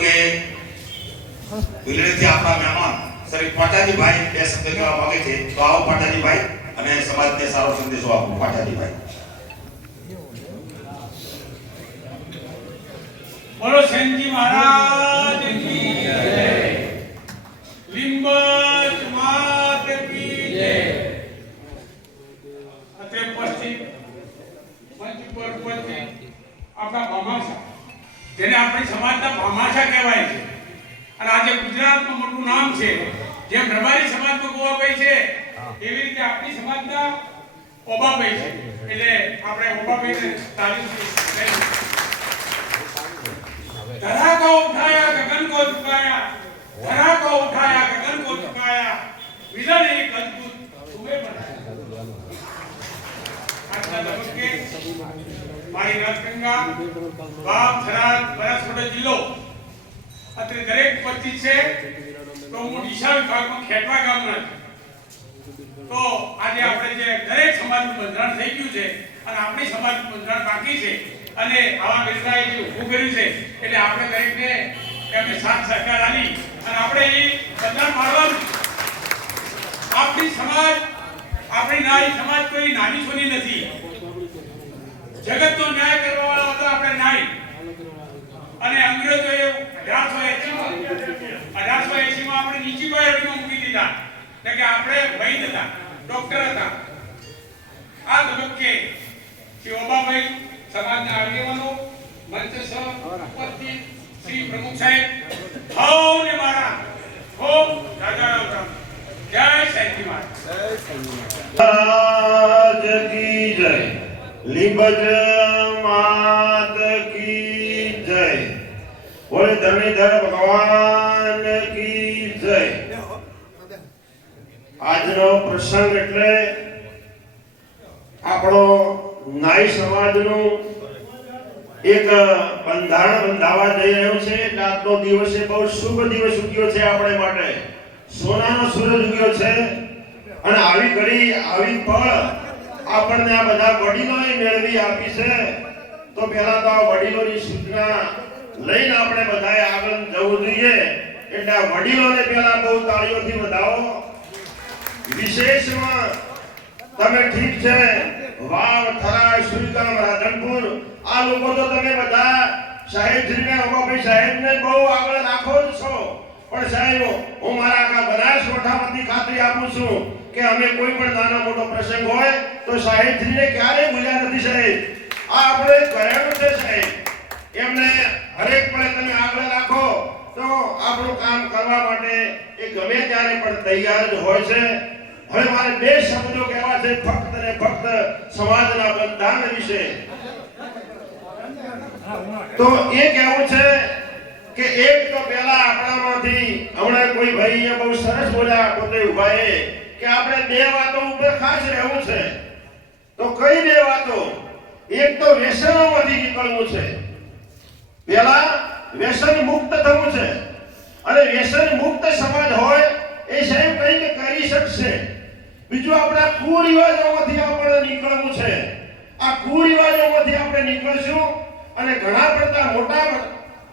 તબક્કે વિલેજથી આપણા મહેમાન શ્રી પાટાજીભાઈ બે શબ્દ કહેવા માંગે છે, તો આવો પાટાજીભાઈ અને સમાજને સારો સંદેશો આપો. પાટાજીભાઈ. બોલો સેનજી મહારાજ કી જય, લીંબચ માત કી જય. અત્રે ઉપસ્થિત મંચ પર ઉપસ્થિત આપણા ભામાશા, જેને આપણી સમાજના ભામાશા કહેવાય છે, અને આજે ગુજરાતનું મોટું નામ છે. જેમ રબારી સમાજમાં ગોવાભાઈ છે, એવી રીતે આપણી સમાજના ઓબાભાઈ છે. એટલે આપણે ઓબાભાઈને તારીફ धरा को उठाया गगन को झुकाया, धरा को उठाया गगन को झुकाया, विजन एक अद्भुत तुम्हें बनाया. આજના તબક્કે મારી રાજગંગા ગામ થરાદ બનાસકાંઠા જિલ્લો અત્રે દરેક ઉપસ્થિત છે. તો હું ડીસા વિભાગમાં ખેટવા ગામનો છું. તો આજે આપણે જે દરેક સમાજનું બંધારણ થઈ ગયું છે અને આપણી સમાજનું બંધારણ બાકી છે, અને આવા મિત્રાએ જે ઊભું કર્યું છે, એટલે આપણે દરેકને એમને સાથ સહકાર આપી અને આપણે એ બંધારણ પાડવાનું. આપણી સમાજ, આપણી નારી સમાજ કોઈ નાની છોની નથી. જગતનો ન્યાય કરવા વાળો હતો આપણે નારી. અને અંગ્રેજોએ 1880 માં આપણે નીચી પાયરીમાં મૂકી દીધા કે આપણે વૈદ હતા, ડોક્ટર હતા. આ તબક્કે શ્રી ઓબાભાઈ, સમાજના આગેવાનો, મંચ ઉપસ્થિત શ્રી પ્રમુખ સાહેબ, સૌને મારા ખૂબ રાજા જય સાહેબજી મહારાજ કી જય, લીંબચ માત કી જય, બોલે ધરણીધર ભગવાન કી જય. આજનો પ્રસંગ એટલે આપણો નાઈ સમાજનું એક બંધારણ બંધાવા જઈ રહ્યું છે. આજનો દિવસ બહુ શુભ દિવસ ઉગ્યો છે આપણે માટે. સોનાનો સૂરજ ઉગ્યો છે, અને આવી ઘડી, આવી પળ આપણને આ બધા વડીલોએ મેળવી આપી છે. તો પહેલા તો આ વડીલોની સૂચના લઈને આપણે બધાએ આગળ જવું જોઈએ. એટલે આ વડીલોને પહેલા બહુ તાળીઓથી વધાવો. વિશેષમાં તમે ઠીક છે, વાવ, થરાદ, સુઈગામ, રાધનપુર, આ લોકો તો તમે બધા સાહેબશ્રીને, ઓબાભાઈ સાહેબને બહુ આગળ રાખો જ છો. પણ સાહેબ, હું મારા આખા બનાસકાંઠામાંથી ખાતરી આપું છું કે અમે કોઈ પણ નાનો મોટો પ્રસંગ હોય તો સાહેબશ્રીને ક્યારેય ભૂલ્યા નથી. સાહેબ, આ આપણે કરેલું છે. સાહેબ, એમને હરેક પળે તમે આગળ રાખો તો આપણું કામ કરવા માટે એ ગમે ત્યારે પણ તૈયાર જ હોય છે. હવે મારે બે શબ્દો કહેવા છે, ફક્ત ને ફક્ત સમાજના બંધારણ વિશે. તો એ કહેવું છે કે એક તો પહેલા આપણામાંથી હમણાં કોઈ ભાઈએ બહુ સરસ બોલ્યા, પોતે ઉભાએ, કે આપણે બે વાતો ઉપર ખાસ રહેવું છે. તો કઈ બે વાતો? એક તો વ્યસનોમાંથી નીકળવું છે. પહેલા વ્યસન મુક્ત થવું છે, અને વ્યસન મુક્ત સમાજ હોય એ સાહેબ કંઈક કરી શકશે. બીજું આપણા કુરિવાજોમાંથી આપણે નીકળવું છે. આ કુરિવાજોમાંથી આપણે નીકળશું અને ઘણા પડતા મોટા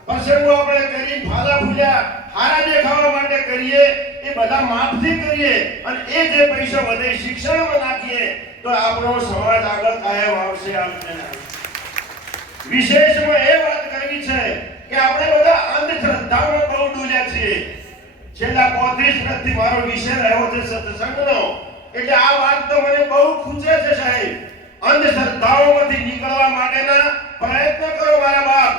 પ્રસંગો આપણે કરી, ફાલા ફૂલ્યા હારા દેખાવા માટે કરીએ, એ બધા માફથી કરીએ, અને એ જે પૈસા વધે શિક્ષણમાં નાખીએ તો આપણો સમાજ આગળ કાયમ આવશે. વિશેષમાં એ વાત કરવી છે કે આપણે બધા અંધશ્રદ્ધામાં બહુ ડૂબ્યા છીએ. છેલ્લા 35 વર્ષથી મારો વિષય રહ્યો છે સત્સંગનો. એટલે આ વાત તો મને બહુ ખૂચે છે. સાહેબ, અંધશ્રદ્ધાઓમાંથી નીકળવા માટેના પ્રયત્ન કરો મારા બાપ.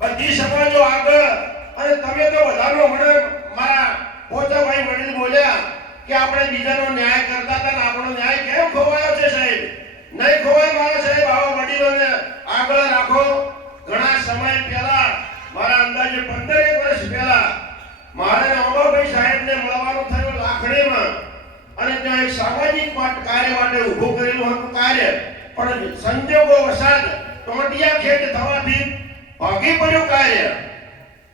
બધી સમાજો આગળ, અને તમે તો બધાનો હમણાં મારા પોતાભાઈ વડીલ બોલ્યા કે આપણે બીજાનો ન્યાય કરતા હતા, ને આપણો ન્યાય કેમ ખોવાયો છે. સાહેબ, નહીં ખોવાય મારા સાહેબ. આવા વડીલોને આગળ રાખો. ઘણા સમય પહેલા, મારા અંદાજે 15 વર્ષ પહેલા, મારે ઓબાભાઈ સાહેબને મળવાનું થયું લાખણીમાં, અને ત્યાં એક સામાજિક કાર્ય માટે ઊભું કરેલું હતું કાર્ય. પણ સંજોગો વસાત ટોટિયા ખેત થવાથી ભાગી પડ્યું કાર્ય.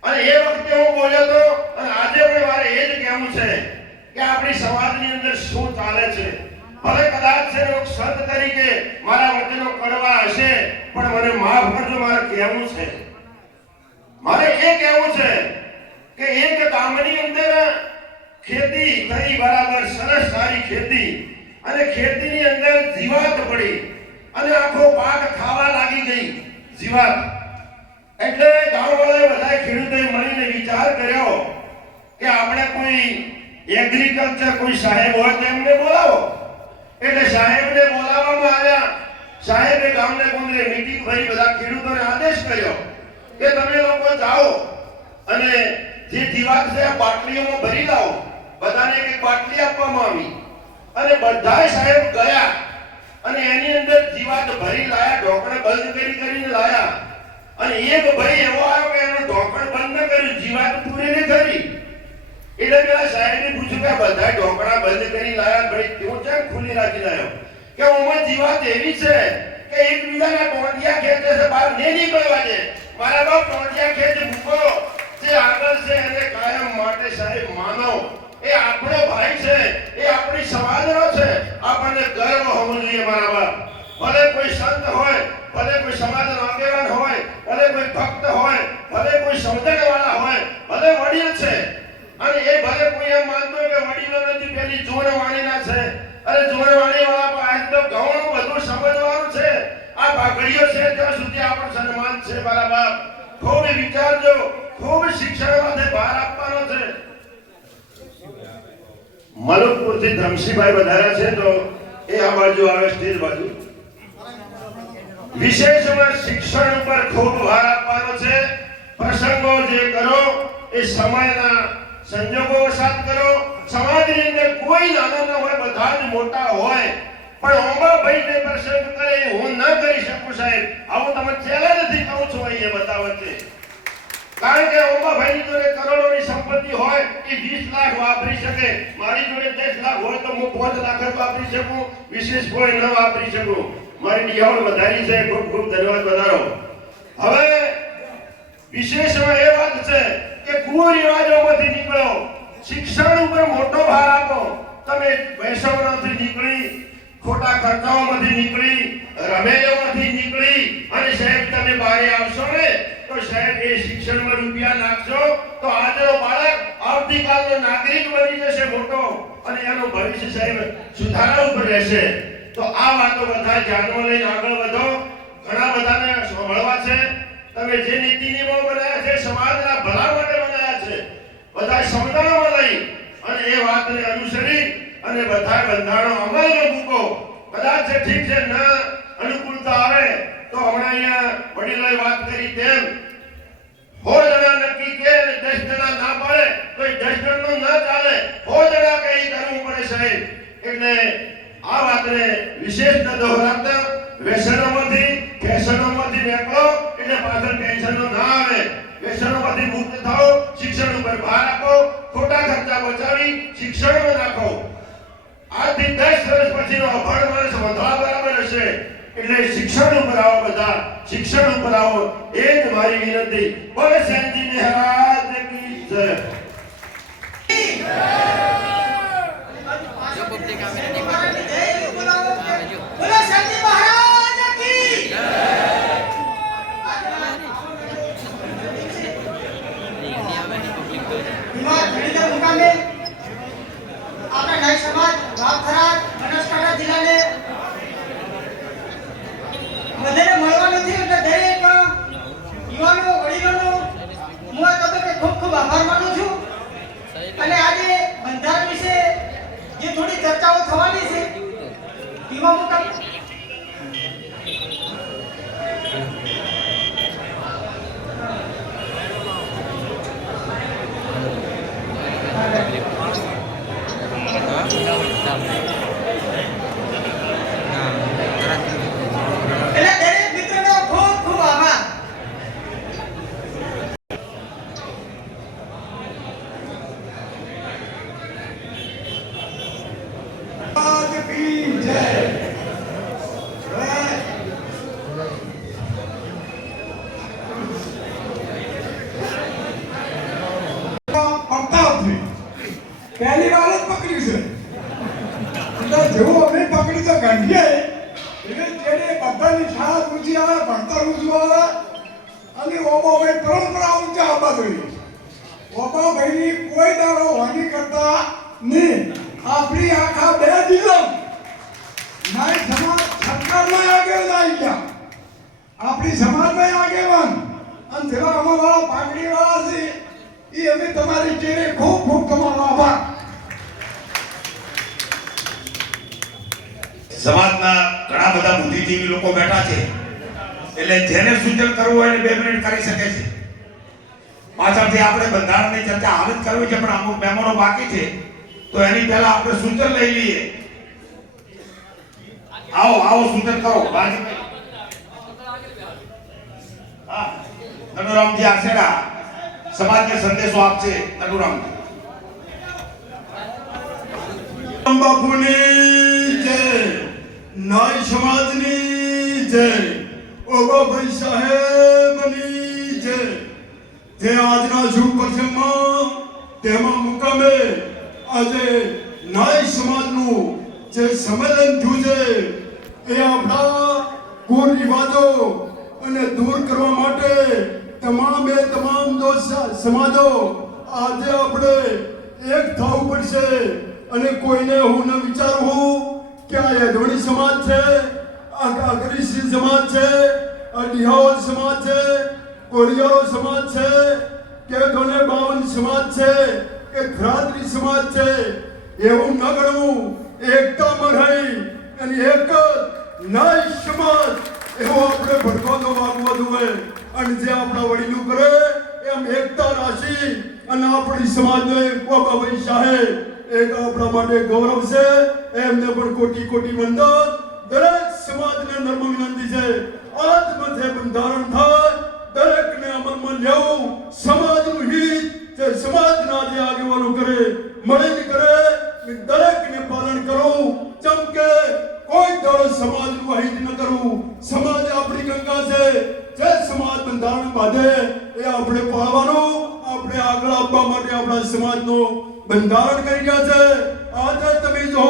અને એ વખતે હું બોલ્યો તો, અને આજે પણ મારે એ જ કહેવું છે કે આપણી સમાજની અંદર શું ચાલે છે. ભલે કદાચ છે સંત તરીકે મારા વચનો કડવા હશે, પણ મને માફ કરજો, મારે કહેવું છે. મારે એ કહેવું છે કે એક ગામની અંદર ખેતી થઈ બરાબર સરસ સારી ખેતી અને ખેતીની અંદર જીવાત પડી અને આખો પાક ખાવા લાગી ગઈ જીવાત. એટલે ગામવાળાએ બધા ખેડૂતોએ મળીને વિચાર કર્યો કે આપણે કોઈ એગ્રીકલ્ચર કોઈ સાહેબ હોય તો એમને બોલાવો. એટલે સાહેબને બોલાવવામાં આવ્યા. સાહેબે ગામને કોંદરે મીટિંગ ભરી બધા ખેડૂતોને આદેશ કર્યો કે તમે લોકો જાઓ અને જે જીવાત છે આ બાટલીઓમાં ભરી લાવો. બધાને એક બાટલી આપવામાં આવી અને બધાય સાહેબ ગયા અને એની અંદર જીવાત ભરી લાયા. ઢોકણે બંધ કરીને લાયા અને એક ભાઈ એવો આવ્યો કે એનું ઢોકણ બંધ ન કર્યું, જીવાત પૂરી ન કરી. એટલે પેલા સાહેબે પૂછ્યું કે બધા ઢોકણા બંધ કરી લાયા, ભાઈ કેવું છે ખુલ્લી રાખી લાયો? કે ઓમાં જીવાત એવી છે કે એકબીજાના ટોંટિયા ખેંચે છે, બહાર નહીં નીકળવા દે. મારા બાપ ટોંટિયા ખેંચ મૂકો, જે આગળ છે એને કાયમ માટે સાહેબ માનો. એ આપણો ભાઈ છે, એ આપણી સમાજનો છે. આપણને ગર્વ હોવો જોઈએ મારા બાપ. ભલે કોઈ સંત હોય, ભલે કોઈ સમાજનો આગેવાન હોય, ભલે કોઈ ભક્ત હોય, ભલે કોઈ સમજણવાળા હોય, ભલે વડીલ છે અને એ ભલે કોઈ એમ માનતો હોય કે વડીલો નથી, પેલી જોરવાણીના છે. અરે જોરવાણી વાળા આજ તો ઘણું બધું સમજવાનું છે. આ પાઘડીઓ છે ત્યાં સુધી આપણું સન્માન છે મારા બાપ. ખૂબ વિચારજો, ખૂબ શિક્ષણ માટે ભાર આપવાનો છે. મલકપુરથી ધમસીભાઈ વધાર્યા છે તો એ આ બાજુ આવે, સ્ટેજ બાજુ. વિશેષમાં શિક્ષણ ઉપર ખૂબ ભાર આપવાનો છે. પ્રસંગો જે કરો એ સમયના સંજોગો વસાત કરો. સમાજની અંદર કોઈ નાનો ન હોય, બધા જ મોટા હોય, પણ ઓમાભાઈ જે પ્રસંગ કરે એ હું ન કરી શકું સાહેબ. આવું તમે ચેલેન્જથી કહું છું અહીંયા બધા વચ્ચે. કારણ કે ઓમાભાઈની જોડે કરોડોની સંપત્તિ હોય, એ 20 લાખ વાપરી શકે. મારી જોડે 10 લાખ હોય તો હું 5 લાખ જ વાપરી શકું, વિશેષ કોઈ ન વાપરી શકું. મારી ડિયાવડ વધારી છે, ખૂબ ખૂબ ધન્યવાદ વધારો. હવે વિશેષમાં એ વાત છે કે કુરિવાજોમાંથી નીકળો, શિક્ષણ ઉપર મોટો ભાર આપો. તમે વૈષ્ણવમાંથી નીકળી, ખોટા ખર્ચાઓમાંથી નીકળી, રમેલોમાંથી નીકળી અને સાહેબ તમે બહાર આવશો ને તો સાહેબ એ શિક્ષણમાં રૂપિયા નાખશો તો આજનો બાળક આવતીકાલનો નાગરિક બની જશે મોટો અને એનું ભવિષ્ય સાહેબ સુધારા ઉપર રહેશે. તો આ વાતો બધા ધ્યાનમાં લઈને આગળ વધો. ઘણા બધાને સાંભળવા છે. તમે જે નીતિ નિયમો બનાવ્યા છે સમાજના ભલા માટે બનાવ્યા છે. બધા સમજણમાં લઈ અને એ વાતને અનુસરી અને બધા બંધારણો અમલમાં મૂકો. કદાચ ઠીક છે ન અનુકૂળતા આવે તો હમણાં અહીંયા વડીલોએ વાત કરી તેમ 100 જણા નક્કી કે 10 જણા ના પાડે તો એ 10 જણનું ન ચાલે. 100 જણા કઈ કરવું પડે સાહેબ. એટલે આ વાતને વિશેષ ન દોહરાવતા વ્યસનોમાંથી ફેશનોમાંથી નીકળો એટલે પાછળ ટેન્શનો ના આવે. વ્યસનોમાંથી મુક્ત થાઓ, શિક્ષણ ઉપર ભાર આપો, ખોટા ખર્ચા બચાવી શિક્ષણમાં નાખો. આજથી 10 વર્ષ પછીનો અભણ માણસ વધવા બરાબર હશે. એટલે શિક્ષણ ઉપર આવો, બધા શિક્ષણ ઉપર આવો, એ જ મારી વિનંતી. બોલે શાંતિ મહારાજ કી જય. બોલો શાંતિ મહારાજ કી જય. મુકામે આપણા નાઈ સમાજ વાવથરા બનાસકાંઠા જિલ્લાને બધાને મળવા નથી એટલે દરેક યુવાનો વડીલોનો હું આ તબક્કે ખૂબ ખૂબ આભાર માનું છું. અને આજે બંધારણ વિશે જે થોડી ચર્ચાઓ થવાની છે તેમાં મુકામ એટલે દરેક મિત્રોનો ખૂબ ખૂબ આભાર. પહેલી વાર જ પકડ્યું છે. જેવું અમે પકડી તો ગંઢીએ એટલે જેને બધાની શાળા ઊંચી આવે, ભણતર ઊંચું આવે અને ઓબાભાઈ પરંપરા ઊંચા આવવા જોઈએ. ઓબાભાઈની કોઈ દાડો હાનિ કરતા નહીં. આપણી આખા 2 જિલ્લા નાય સમાજ સરકારમાં આગળ આવી ગયા. આપણી સમાજમાં આગેવાન અને જેવા અમારા પાઘડી વાળા છે એ અમે તમારી ચેરે ખૂબ ખૂબ તમારો આભાર. સમાજના ઘણા બધા બુદ્ધિજીવી લોકો બેઠા છે, એટલે જેને સૂચન કરવું હોય એને 2 મિનિટ કરી શકે છે. પાછળથી આપણે બંધારણની ચર્ચા હાલ જ કરવી છે, પણ અમુક મહેમાનો બાકી છે, તો એની પહેલા આપણે સૂચન લઈ લઈએ. આવો આવો સૂચન કરો. હા, તનુરામજી આસેડા સમાજને સંદેશો આપશે. તનુરામજી. બાપુની જય, નાય સમાજની જય, ઓબાભાઈ સાહેબની જય. તે આજના શુભ પ્રસંગમાં તેમાં મુકામે આજે નાય સમાજનું જે સંમેલન થયું છે એ આપણા કુરિવાજો અને દૂર કરવા માટે તમામ સમાજો આજે આપણે એક થવું પડશે. અને કોઈને હું ન વિચારવું કે આ યદવણી સમાજ છે, આ કાગરીસી સમાજ છે, આ ડિહાવલ સમાજ છે, કોરિયારો સમાજ છે, કે ગણે બાવન સમાજ છે, કે ધ્રાત્રી સમાજ છે, એવું ન ગણવું. એકતામાં રહી અને એક નાય સમાજ એવો આપણે ભડકો વાગવો જોઈએ. અને જે આપણા વડીલો કરે એમ એકતા રાશી અને આપણી સમાજને ઓબાભાઈ સાહેબ એક આપણા માટે ગૌરવ છે. એમને પણ કોટી કોટી વંદન. દરેક સમાજને નમ્ર વિનંતી છે, આજમાં જે બંધારણ થાય દરેકને અમલમાં લેવું. સમાજનું હિત જે સમાજના જે આગેવાનો કરે મળીને કરે દરેકને પાલન કરવું. જેમ કે કોઈ દાડો સમાજનું હિત ન કરવું. સમાજ આપણી ગંગા છે. જે સમાજ બંધારણ બાંધે એ આપણે પાળવાનું. આપણે આગળ આપવા માટે આપણા સમાજનું બંધારણ કરી રહ્યા છે. આજે તમે જો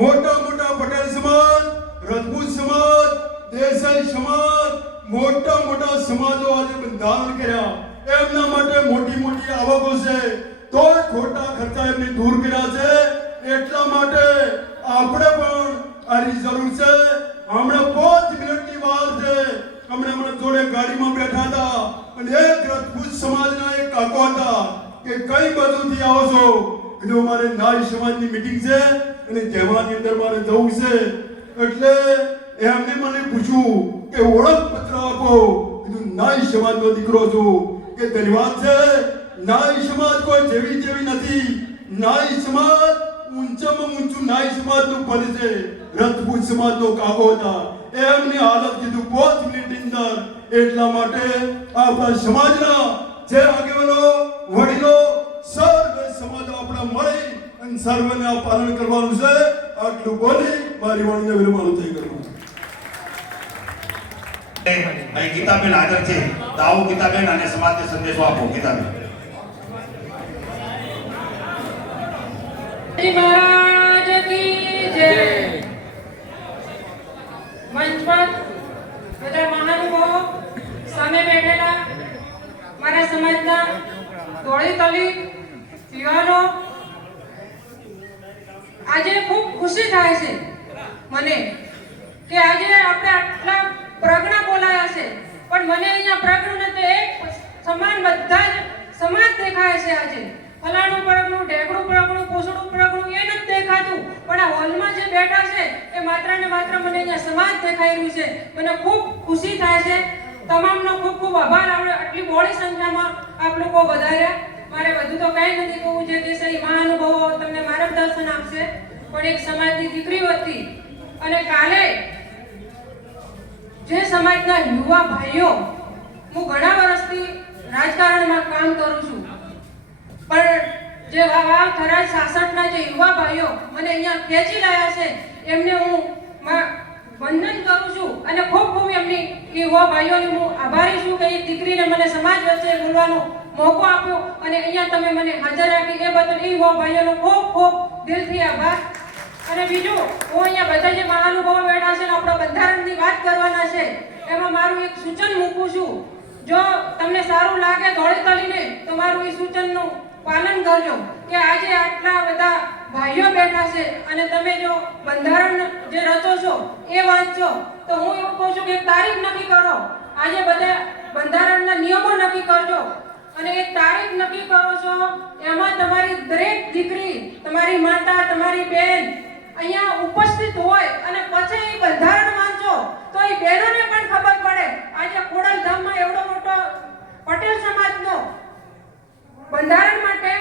મોટા મોટા પટેલ સમાજ, રજપૂત સમાજ, દેસાઈ સમાજ, મોટા મોટા સમાજો આજે બંધારણ કર્યા. એમના માટે મોટી મોટી આવકો છે, તોય ખોટા ખર્ચા એમને દૂર કર્યા છે. એટલા માટે આપણે પણ આની જરૂર છે. હમણાં 5 મિનિટની વાર છે. હમણાં જોડે ગાડીમાં બેઠા હતા અને એક રજપૂત સમાજના એક કાકો હતા કે કઈ બાજુથી આવો છો? કીધું મારે નાય સમાજની મીટિંગ છે અને તેમાંની અંદર મારે જવું છે. એટલે એમને મને પૂછ્યું કે ઓળખપત્ર આપો. કીધું નાય સમાજનો દીકરો છું. કે ધન્યવાદ છે. નાય સમાજ કોઈ જેવી જેવી નથી. નાય સમાજ ઊંચામાં ઊંચું નાય સમાજનું પદ છે. રજપૂત સમાજનો કાકો હતા, એમની હાલત કીધું 5 મિનિટની અંદર. એટલા માટે આપણા સમાજના જે આગેવાનો વડીલો સર્વે સમાજ આપણા મળી અને સર્વને આ પાલન કરવાનું છે. આટલું બોલી મારી વાણીને વિરમાવું થઈ ગયું. અહીં ગીતાબેન હાજર છે, તો આવો ગીતાબેન અને સમાજને સંદેશો આપો. ગીતાબેન. મહારાજ કી જય. મંચ પર બધા મહાનુભાવો, સામે બેઠેલા મારા સમાજના ધોળી તલી યુવાનો, આજે ખૂબ ખુશી થાય છે મને કે આજે આપણે આટલા પ્રજ્ઞા બોલાયા છે, પણ મને અહીંયા પ્રજ્ઞ નથી, એક સમાન બધા જ સમાજ દેખાય છે. આજે ફલાણું પ્રજ્ઞું, ઢેકડું પ્રજ્ઞું, પૂછડું પ્રજ્ઞું એ નથી દેખાતું, પણ આ હોલમાં જે બેઠા છે એ માત્ર ને માત્ર મને અહીંયા સમાજ દેખાઈ રહ્યું છે. મને ખૂબ ખુશી થાય છે. તમામનો ખૂબ ખૂબ આભાર. આપણે આટલી મોડી સંખ્યામાં આપ લોકો વધાર્યા. મારે બધું તો કંઈ નથી કહું. જે દેસાઈ મહાનુભાવો તમને માર્ગદર્શન આપશે, પણ એક સમાજની દીકરી હતી અને કાલે જે સમાજના યુવા ભાઈઓ, હું ઘણા વર્ષથી રાજકારણમાં કામ કરું છું, પણ જે વાવ થરાદ 66ના જે યુવા ભાઈઓ મને અહીંયા ખેંચી લાયા છે એમને હું વંદન કરું છું અને ખૂબ ખૂબ એમની યુવા ભાઈઓને હું આભારી છું કે એ દીકરીને મને સમાજ વચ્ચે બોલવાનો મોકો આપ્યો અને અહીંયા તમે મને હાજર રાખી એ બદલ એ યુવા ભાઈઓનો ખૂબ ખૂબ દિલથી આભાર. અને બીજું, હું અહીંયા બધા જે મહાનુભાવો બેઠા છે ને આપણા બંધારણની વાત કરવાના છે, એમાં મારું એક સૂચન મૂકું છું જો તમને સારું લાગે ધોળી તળીને તો મારું એ સૂચનનું પાલન કરજો કે આજે આટલા બધા ભાઈઓ બેઠા છે અને તમે જો બંધારણ જે રચો છો એ વાંચો તો હું એવું કહું છું કે એક તારીખ નક્કી કરો. આજે બધા બંધારણના નિયમો નક્કી કરજો અને એક તારીખ નક્કી કરો છો. એમાં તમારી દરેક દીકરી, તમારી માતા, તમારી બેન અહીંયા ઉપસ્થિત હોય અને પછી એ બંધારણ વાંચો તો એ બહેનોને પણ ખબર પડે. આજે ખોડલધામમાં એવડો મોટો પટેલ સમાજનો બંધારણ માટે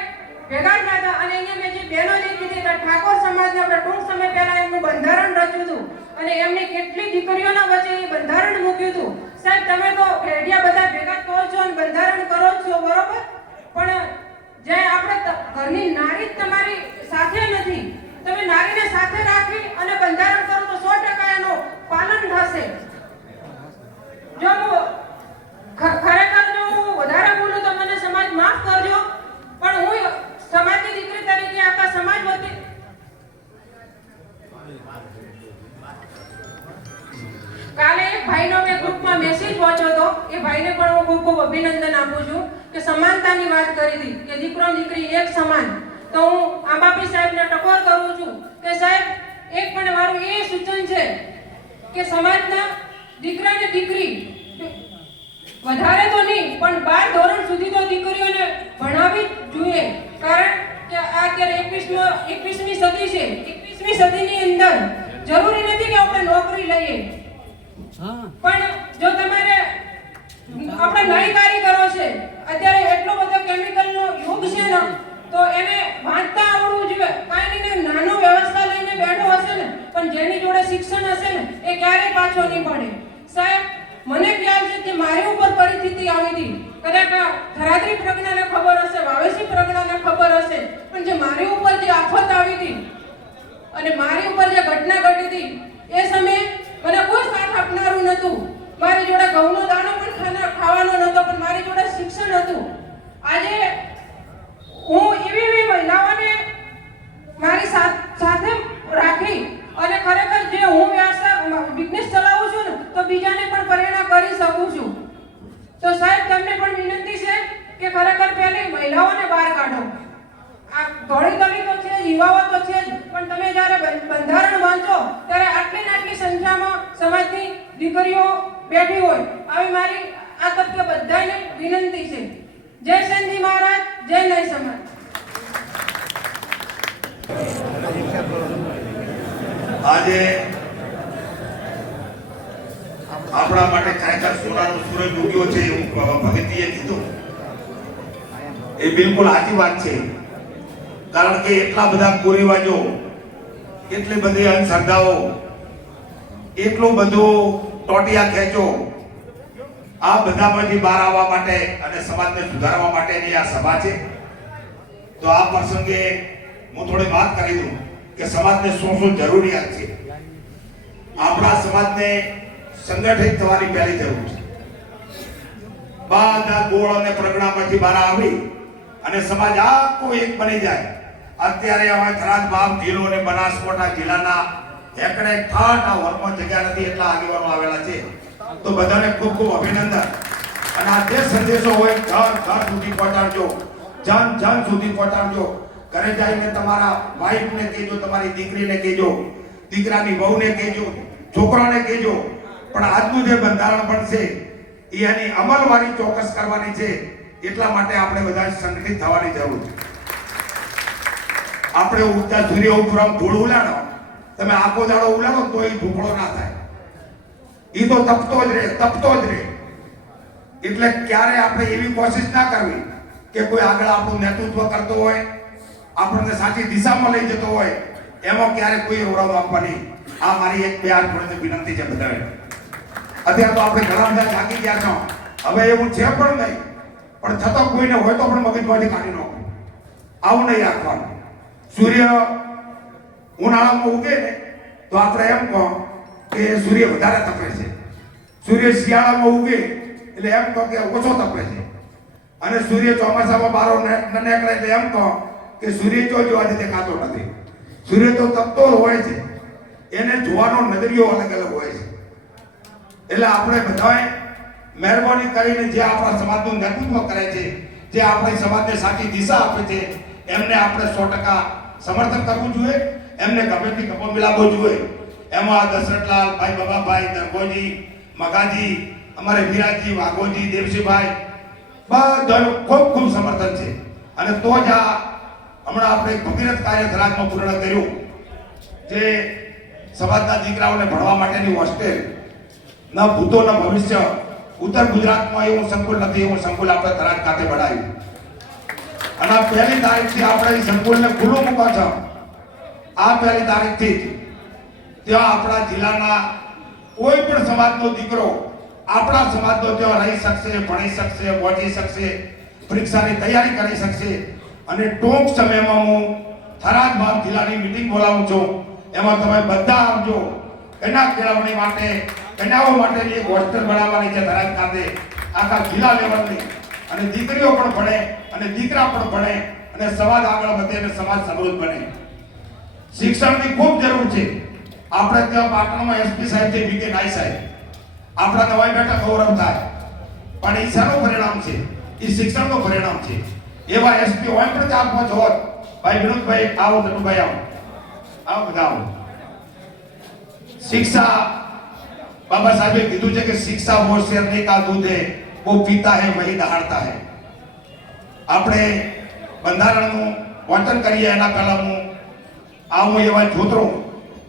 ભેગા થયા હતા અને અહીંયા મેં જે બહેનો જે કીધી કે ઠાકોર સમાજને આપણે ટૂંક સમય પહેલા એમનું બંધારણ રચ્યું હતું અને એમની કેટલી દીકરીઓના વચ્ચે એ બંધારણ મૂક્યું હતું. સાહેબ તમે તો ભેડિયા બધા ભેગા કહો છો અને બંધારણ કરો છો બરોબર, પણ જે આપણે ઘરની નારી તમારી સાથે નથી, તમે નારીને સાથે રાખી અને બંધારણ કરો તો 100% એનું પાલન થશે. જો હું ખરેખર જો હું વધારે બોલું તો મને સમાજ માફ કરજો, પણ હું સમાજની દીકરી તરીકે આખા સમાજ વતી કાલે એક ભાઈનો મેં ગ્રુપમાં મેસેજ વાંચ્યો હતો. એ ભાઈને પણ હું ખૂબ ખૂબ અભિનંદન આપું છું કે સમાનતાની વાત કરી હતી કે દીકરો દીકરી એક સમાન. તો હું આંબાપી સાહેબને ટકોર કરું છું કે સાહેબ એક પણ મારું એ સૂચન છે કે સમાજના દીકરા ને દીકરી વધારે તો નહીં પણ 12 ધોરણ સુધી તો દીકરીઓને ભણાવવી જોઈએ. કારણ કે આ અત્યારે 21મી સદી છે. 21મી સદીની અંદર જરૂરી નથી કે આપણે નોકરી લઈએ, પણ જો તમારે આપણે નવી કારીગરો છે અત્યારે એટલો બધો કેમિકલનો યુગ છે ને તો એને વાંચતા આવડવું જોઈએ. કાંઈ નહીં નાનો વ્યવસ્થા લઈને બેઠો હશે ને પણ જેની જોડે શિક્ષણ હશે ને એ ક્યારેય પાછો નહીં પડે. સાહેબ મને ખ્યાલ છે કે મારી ઉપર પરિસ્થિતિ આવી હતી, કદાચ ધરાત્રી પ્રજ્ઞાને ખબર હશે, વાવેસી પ્રજ્ઞાને ખબર હશે, પણ જે મારી ઉપર જે આફત આવી હતી અને મારી ઉપર જે ઘટના ઘટી હતી એ સમયે મને કોઈ સાથ આપનારું નહોતું. મારી જોડે ઘઉંનો દાણો પણ ખાવાનો નહોતો, પણ મારી જોડે શિક્ષણ હતું. આજે હું એવી મહિલાઓને મારી સાથે રાખી અને ખરેખર જે હું વ્યવસાય બિઝનેસ ચલાવું છું ને તો બીજાને પણ પ્રેરણા કરી શકું છું. તો સાહેબ તમને પણ વિનંતી છે કે ખરેખર પહેલી મહિલાઓને બહાર કાઢો. આ ધોળી તળી તો છે, યુવાઓ તો છે જ, પણ તમે જ્યારે બંધારણ વાંચો ત્યારે આટલી સંખ્યામાં સમાજની દીકરીઓ બેઠી હોય. આવી મારી આ તબકે બધાને વિનંતી છે. જય સંજી મહારાજ, જય નય સમાજ. આજે આપણા માટે ખરેખર સોનાનો સૂરજ ઉગ્યો છે એવું ભગતીએ કીધું એ બિલકુલ સાચી વાત છે. કારણ કે એટલા બધા કુરિવાજો, એટલી બધી અંધશ્રદ્ધાઓ, એટલું બધું ટોટિયા ખેંચો, આ બધામાંથી બહાર આવવા માટે અને સમાજને સુધારવા માટેની આ સભા છે. તો આ પ્રસંગે હું થોડી વાત કરી દઉં કે સમાજને શું જરૂરિયાત છે. આપણા સમાજને સંગઠિત થવાની પહેલી જરૂર છે. બધા ગોળ અને પ્રગણામાંથી બહાર આવી અને સમાજ આખો એક બની જાય. અત્યારે હવે થરાદ બાપ જિલ્લો અને બનાસકાંઠા જિલ્લાના એકડે ઠાઠ આ હોલમાં જગ્યા નથી એટલા આગેવાનો આવેલા છે. તો બધાને ખૂબ ખૂબ અભિનંદન. અને આ જે સંદેશો હોય ઘર ઘર સુધી પહોંચાડજો, જન જન સુધી પહોંચાડજો. ઘરે જઈને તમારા વાઈફને કહેજો, તમારી દીકરીને કહેજો, દીકરાની વહુને કહેજો, છોકરાને કહેજો. પણ આજનું જે બંધારણ બનશે એની અમલવારી ચોક્કસ કરવાની છે. એટલા માટે આપણે બધા સંગઠિત થવાની જરૂર છે. આપણે ઉગતા સૂર્ય ઉપર ધૂળ ઉલાડો, તમે આખો દાડો ઉલાડો તો એ ભૂખડો ના થાય. એ તો તપતો જ રહે. એટલે ક્યારે આપણે એવી કોશિશ ના કરવી કે કોઈ આગળ આપણું નેતૃત્વ કરતો હોય, આપણને સાચી દિશામાં લઈ જતો હોય, એમાં ક્યારે કોઈ ઓરડો આપવાની. આ મારી એક બે હાથ જોડીને વિનંતી છે બધાને. અત્યારે તો આપણે ઘણા બધા જાગી ગયા છો, હવે એવું છે પણ નહીં, પણ છતાં કોઈને હોય તો પણ મગજમાંથી કાઢી નાખો. આવું નહીં રાખવાનું. સૂર્ય ઉનાળામાં ઉગે ને તો આપણે એમ કહો કે સૂર્ય વધારે તપે છે. સૂર્ય શિયાળામાં ઉગે એટલે એમ કહો કે ઓછો તપે છે. અને સૂર્ય ચોમાસામાં બારો ન નીકળે એટલે એમ કહો કે સૂર્ય જોવાથી દેખાતો નથી. સૂર્ય તો તપતો હોય છે, એને જોવાનો નજરિયો અલગ અલગ હોય છે. એટલે આપણે બધાએ મહેરબાની કરીને જે આપણા સમાજનું નેતૃત્વ કરે છે, જે આપણી સમાજને સાચી દિશા આપે છે, એમને આપણે 100% સમર્થન કરવું જોઈએ, એમને ગમેથી ગપો મિલાવવો જોઈએ. એમાં દશરથલાલ, ભાઈ બાબાભાઈ, દરગોજી, મગાજી, અમારે વિરાજી, વાઘોજી, દેવસીભાઈ બધાનું ખૂબ ખૂબ સમર્થન છે. અને તો જ આ હમણાં આપણે એક ભગીરથ કાર્ય થરાદમાં પૂર્ણ કર્યું, જે સમાજના દીકરાઓને ભણવા માટેની હોસ્ટેલ, ન ભૂતો ન ભવિષ્ય. ઉત્તર ગુજરાતમાં એવું સંકુલ નથી, એવું સંકુલ આપણે થરાદ ખાતે બનાવ્યું. અને આ 1લી તારીખથી આપણે સંકુલને ખુલ્લું મૂકવા છે. આ 1લી તારીખથી જ ત્યાં આપણા જિલ્લાના કોઈ પણ સમાજનો દીકરો આપણા સમાજનો ત્યાં રહી શકશે, ભણી શકશે, પહોંચી શકશે, પરીક્ષાની તૈયારી કરી શકશે. અને ટૂંક સમયમાં હું થરાદ જિલ્લાની મીટિંગ બોલાવું છું. એમાં તમે બધા આવજો. એના કેળવણી માટે, કન્યાઓ માટેની એક હોસ્ટેલ બનાવવાની છે થરાદ ખાતે, આખા જિલ્લા લેવલની. અને દીકરીઓ પણ ભણે અને દીકરા પણ ભણે અને સમાજ આગળ વધે અને સમાજ સમૃદ્ધ બને. શિક્ષણની ખૂબ જરૂર છે. આપણે ત્યાં પાટણમાં એસપી સાહેબ છે, વી કે નાઈ સાહેબ, આપણા નવાઈ બેઠા ગૌરવ થાય. પણ એ શાનું પરિણામ છે? એ શિક્ષણનું પરિણામ છે. એવા એસપી હોય પણ 4-5 હોત. ભાઈ વિનોદભાઈ આવો, નટુભાઈ આવો, આવો બધા આવો. શિક્ષા, બાબા સાહેબે કીધું છે કે શિક્ષા વો શેરને કા દૂધ હે, વો પીતા હે વહી દહાડતા હે. આપણે બંધારણનું વાંચન કરીએ એના પહેલા હું આવું એવા જોતરો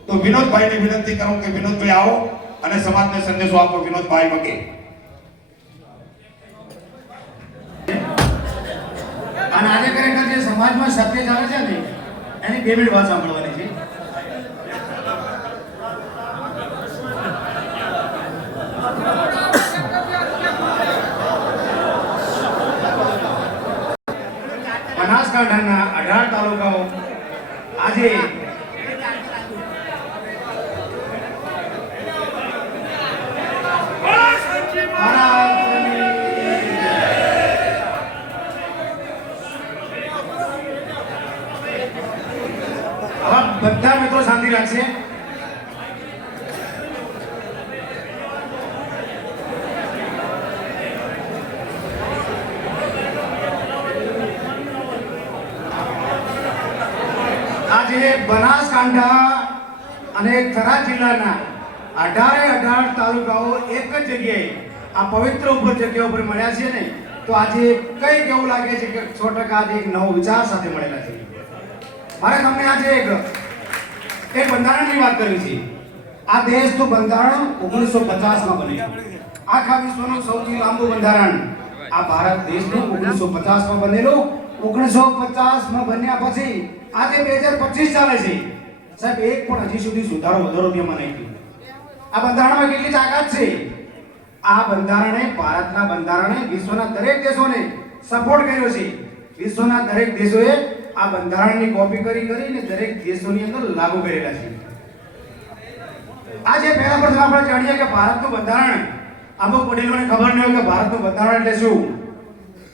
તો વિનોદભાઈને વિનંતી કરું કે વિનોદભાઈ આવો અને સમાજને સંદેશો આપો. વિનોદભાઈ વગે. અને આજે ખરેખર જે સમાજમાં સત્ય ચાલે છે ને એની 2 મિનિટ વાત સાંભળવાની છે. બનાસકાંઠાના 18 તાલુકાઓ આજે બધા મિત્રો શાંતિ રાખશે. આજે બનાસકાંઠા અને થરાદ જિલ્લાના 18 તાલુકાઓ એક જ જગ્યાએ આ પવિત્ર જગ્યા ઉપર મળ્યા છે ને, તો આજે કઈ કેવું લાગે છે કે 100% આજે એક નવો વિચાર સાથે મળેલા છે. મારે તમને આજે એક બંધારણની વાત કરવી છે. આ દેશનું બંધારણ 1950માં બન્યું. આખા વિશ્વનું સૌથી લાંબુ બંધારણ આ ભારત દેશનું 1950માં બનેલું. 1950માં બન્યા પછી આજે 2025 ચાલે છે. સાહેબ એક પણ હજી સુધી સુધારો વધારો તેમાં નહીં થયો. આ બંધારણમાં કેટલી તાકાત છે! આ બંધારણે, ભારતના બંધારણે વિશ્વના દરેક દેશોને સપોર્ટ કર્યો છે. વિશ્વના દરેક દેશોએ આ બંધારણની કોપી કરીને દરેક દેશોની અંદર લાગુ કરેલા છે. આજે પહેલા પ્રથમ આપણે જાણીએ કે ભારતનું બંધારણ, અમુક વડીલોને ખબર ન હોય કે ભારતનું બંધારણ એટલે શું.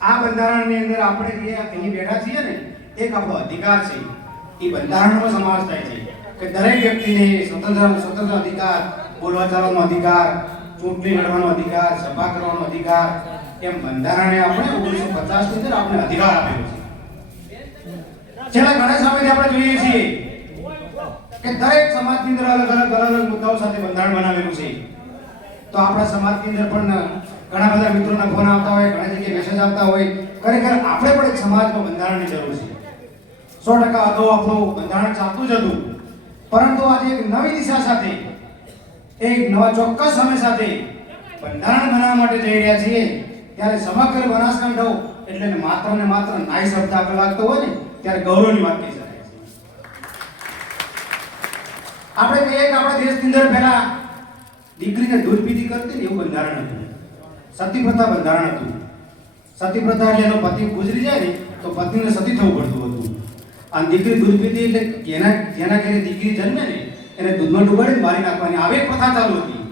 આ બંધારણની અંદર આપણે જે અહીં બેઠા છીએ ને, એક આપણો અધિકાર છે. એ બંધારણનો સમાવેશ થાય છે કે દરેક વ્યક્તિને સ્વતંત્ર અધિકાર, બોલવા ચાલવાનો અધિકાર, ચૂંટણી લડવાનો અધિકાર, સભા કરવાનો અધિકાર, એમ બંધારણે આપણે 1950 ની અંદર આપણે અધિકાર આપેલો છે. છેલ્લા ઘણા સમયથી આપણે જોઈએ છીએ કે દરેક સમાજની અંદર અલગ અલગ મુદ્દાઓ સાથે બંધારણ બનાવેલું છે. તો આપણા સમાજની અંદર પણ ઘણા બધા મિત્રોના ફોન આવતા હોય, ઘણી જગ્યાએ મેસેજ આવતા હોય. ખરેખર આપણે પણ એક સમાજમાં બંધારણની જરૂર છે. 100% અગાઉ આપણું બંધારણ ચાલતું જ હતું, પરંતુ આજે એક નવી દિશા સાથે, એક નવા ચોક્કસ સમય સાથે બંધારણ બનાવવા માટે જઈ રહ્યા છીએ. ત્યારે સમગ્ર બનાસકાંઠો એટલે માત્ર ને માત્ર નાઈ શબ્દ આગળ લાગતો હોય ને, ત્યારે ગૌરવની વાત કહી શકાય છે. આપણે કહીએ કે આપણા દેશની અંદર પહેલા દીકરીને દૂધ પીધી કરતી ને એવું બંધારણ હતું. સતી પ્રથા બંધારણ હતું. સતી પ્રથા એટલે એનો પતિ ગુજરી જાય ને તો પત્નીને સતી થવું પડતું હતું. અને દીકરી દૂધ પીધી એટલે જેના ઘરે દીકરી જન્મે ને એને દૂધમાં ડુબાડીને મારી નાખવાની આવી એક પ્રથા ચાલુ હતી.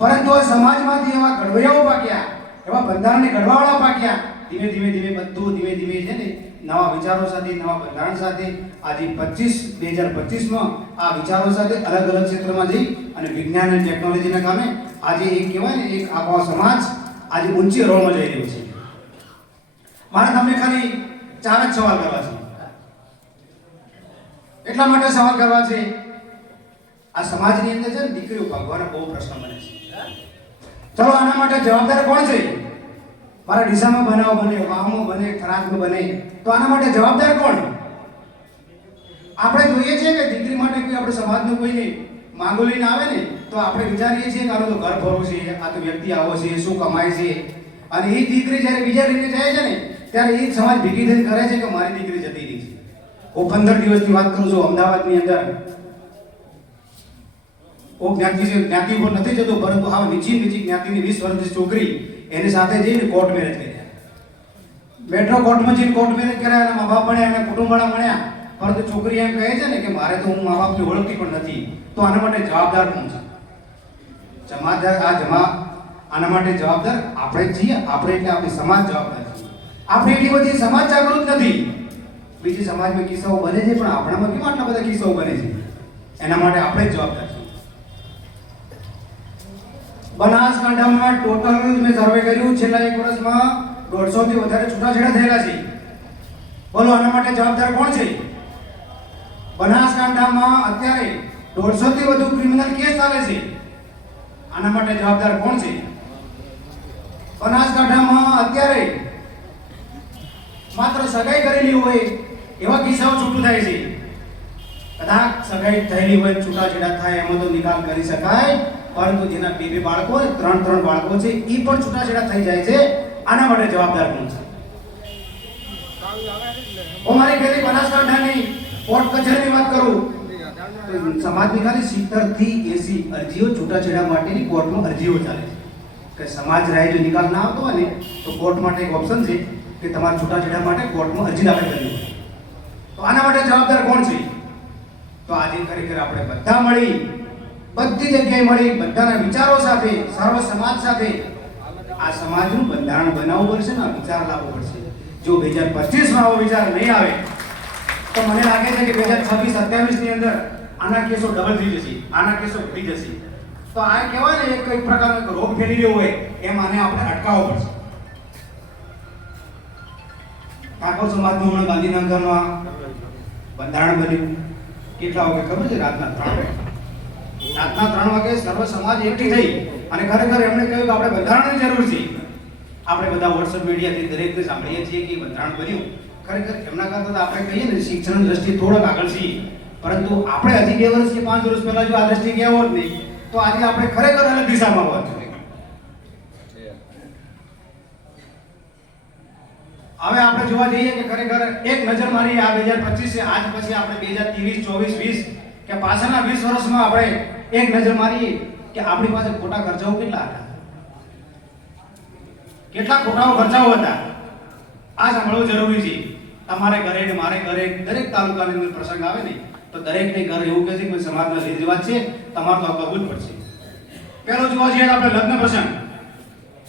પરંતુ આ સમાજમાંથી એવા ઘડવૈયાઓ પાક્યા, એવા બંધારણને ઘડવાવાળા પાક્યા. ધીમે ધીમે બધું ધીમે છે ને નવા વિચારો સાથે, નવા બંધારણ સાથે આજે 2025માં આ વિચારો સાથે અલગ અલગ ક્ષેત્રમાં જઈ અને વિજ્ઞાન અને ટેકનોલોજીના કામે આજે એક કહેવાય ને એક આખો સમાજ આજે ઊંચી હરોળમાં જઈ રહ્યું છે. મારે તમને ખાલી 4 જ સવાલ કરવા છે. એટલા માટે સવાલ કરવા છે, આ સમાજની અંદર છે ને દીકરીઓ ભાગવાનો બહુ પ્રશ્ન બને છે. ચલો આના માટે જવાબદાર કોણ છે? મારા ડીસામાં બનાવ બને, વાવમાં બને, થરાદમાં બને, તો આના માટે જવાબદાર કોણ? આપણે જોઈએ છીએ કે દીકરી માટે કોઈ આપણે સમાજનો કોઈને માંગો લઈને આવે ને તો આપણે વિચારીએ છીએ કે આનો તો ઘર ભરવું છે, આ તો વ્યક્તિ આવો છે, શું કમાય છે, અને એ દીકરી જ્યારે બીજા લઈને જાય છે ને ત્યારે એ સમાજ ભેગી થઈને કરે છે કે મારી દીકરી જતી રહી છે. હું 15 દિવસની વાત કરું છું, અમદાવાદની અંદર જ્ઞાતિ ઉપર નથી જતો, પરંતુ આ નીચી જ્ઞાતિની 20 વર્ષની છોકરી એની સાથે જઈને કોર્ટ મેરેજ કર્યા. મેટ્રો કોર્ટમાં જઈને કોર્ટ મેરેજ કર્યા, એના મા બાપ મળ્યા, એના કુટુંબવાળા મળ્યા, પરંતુ છોકરી એમ કહે છે ને કે મારે તો હું મા બાપને ઓળખતી પણ નથી. તો આના માટે જવાબદાર કોણ છે? આના માટે જવાબદાર આપણે જ છીએ. આપણે એટલે આપણી સમાજ જવાબદાર છે. આપણે એટલી બધી સમાજ જાગૃત નથી. બીજી સમાજમાં કિસ્સાઓ બને છે, પણ આપણામાં કેમ આટલા બધા કિસ્સાઓ બને છે? એના માટે આપણે જ જવાબદાર છીએ. બનાસકાંઠામાં ટોટલ મેં સર્વે કર્યું, છેલ્લા 1 વર્ષમાં 150 થી વધારે છૂટાછેડા થયેલા છે. બોલો આના માટે જવાબદાર કોણ છે? બનાસકાંઠામાં અત્યારે 150 થી વધુ ક્રિમિનલ કેસ ચાલે છે. આના માટે જવાબદાર કોણ છે? બનાસકાંઠામાં અત્યારે માત્ર સગાઈ કરેલી હોય એવા કિસ્સાઓ છૂટું થાય છે. કદાચ સગાઈ થયેલી હોય, છૂટાછેડા થાય એમાં તો નિકાલ કરી શકાય, પરંતુ જેના 2 બાળકો હોય, 3 બાળકો છે, એ પણ છૂટાછેડા થઈ જાય છે. આના માટે જવાબદાર કોણ છે? અમારી પેલી બનાસકાંઠાની કોર્ટ કચેરીની વાત કરું તો સમાજની ખાલી 70 થી 80 અરજીઓ છૂટાછેડા માટેની કોર્ટમાં અરજીઓ ચાલે છે. કે સમાજ રાય જો નિકાલ ના આવતો હોય ને તો કોર્ટ માટે એક ઓપ્શન છે કે તમારે છૂટાછેડા માટે કોર્ટમાં અરજી દાખલ કરવી પડે. તો આના માટે જવાબદાર કોણ છે? તો આજે ખરેખર આપણે બધા મળી, બધી જગ્યાએ મળી, બધાના વિચારો સાથે, સર્વ સમાજ સાથે આ સમાજનું બંધારણ બનાવવું પડશે ને, વિચાર લાવવો પડશે. જો 2025માં આવો વિચાર નહીં આવે તો મને લાગે છે કે 2026-27 ની અંદર આના કેસો ડબલ થઈ જશે, આના કેસો વધી જશે. તો આ કહેવાય ને એક પ્રકારનો રોગ ફેલી રહ્યો હોય એમ આને આપણે અટકાવવો પડશે. ઠાકોર સમાજનું હમણાં ગાંધીનગરમાં બંધારણ બન્યું. કેટલા વાગે ખબર છે? રાતના 3 વાગે સર્વ સમાજ એકઠી થઈ અને ખરેખર એમણે કહ્યું કે આપણે બંધારણની જરૂર છે. આપણે બધા વોટ્સએપ મીડિયાથી દરેકને સાંભળીએ છીએ કે બંધારણ બન્યું. ખરેખર એમના કરતાં આપણે કહીએ ને શિક્ષણની દ્રષ્ટિએ થોડોક આગળ છીએ, પરંતુ આપણે હજી 2 વર્ષ કે 5 વર્ષ પહેલા જો આ દ્રષ્ટિએ ગયા હોત નહીં તો આજે આપણે ખરેખર અલગ દિશામાં હોત. હવે આપણે જોવા જઈએ કે ખરેખર એક નજર મારી આ 2025 છે, આજ પછી આપણે 2023, 24, 20 કે પાછળના 20 વર્ષમાં આપણે એક નજર મારીએ કે આપણી પાસે ખોટા ખર્ચાઓ કેટલા હતા, કેટલા ખોટાઓ ખર્ચાઓ હતા. આ સાંભળવું જરૂરી છે. તમારે ઘરે ને મારે ઘરે દરેક તાલુકાની અંદર પ્રસંગ આવે ને તો દરેકને ઘર એવું કહે છે કે સમાજના રીત રિવાજ છે, તમારે તો કરવું જ પડશે. પહેલો જોવા જઈએ આપણે લગ્ન પ્રસંગ.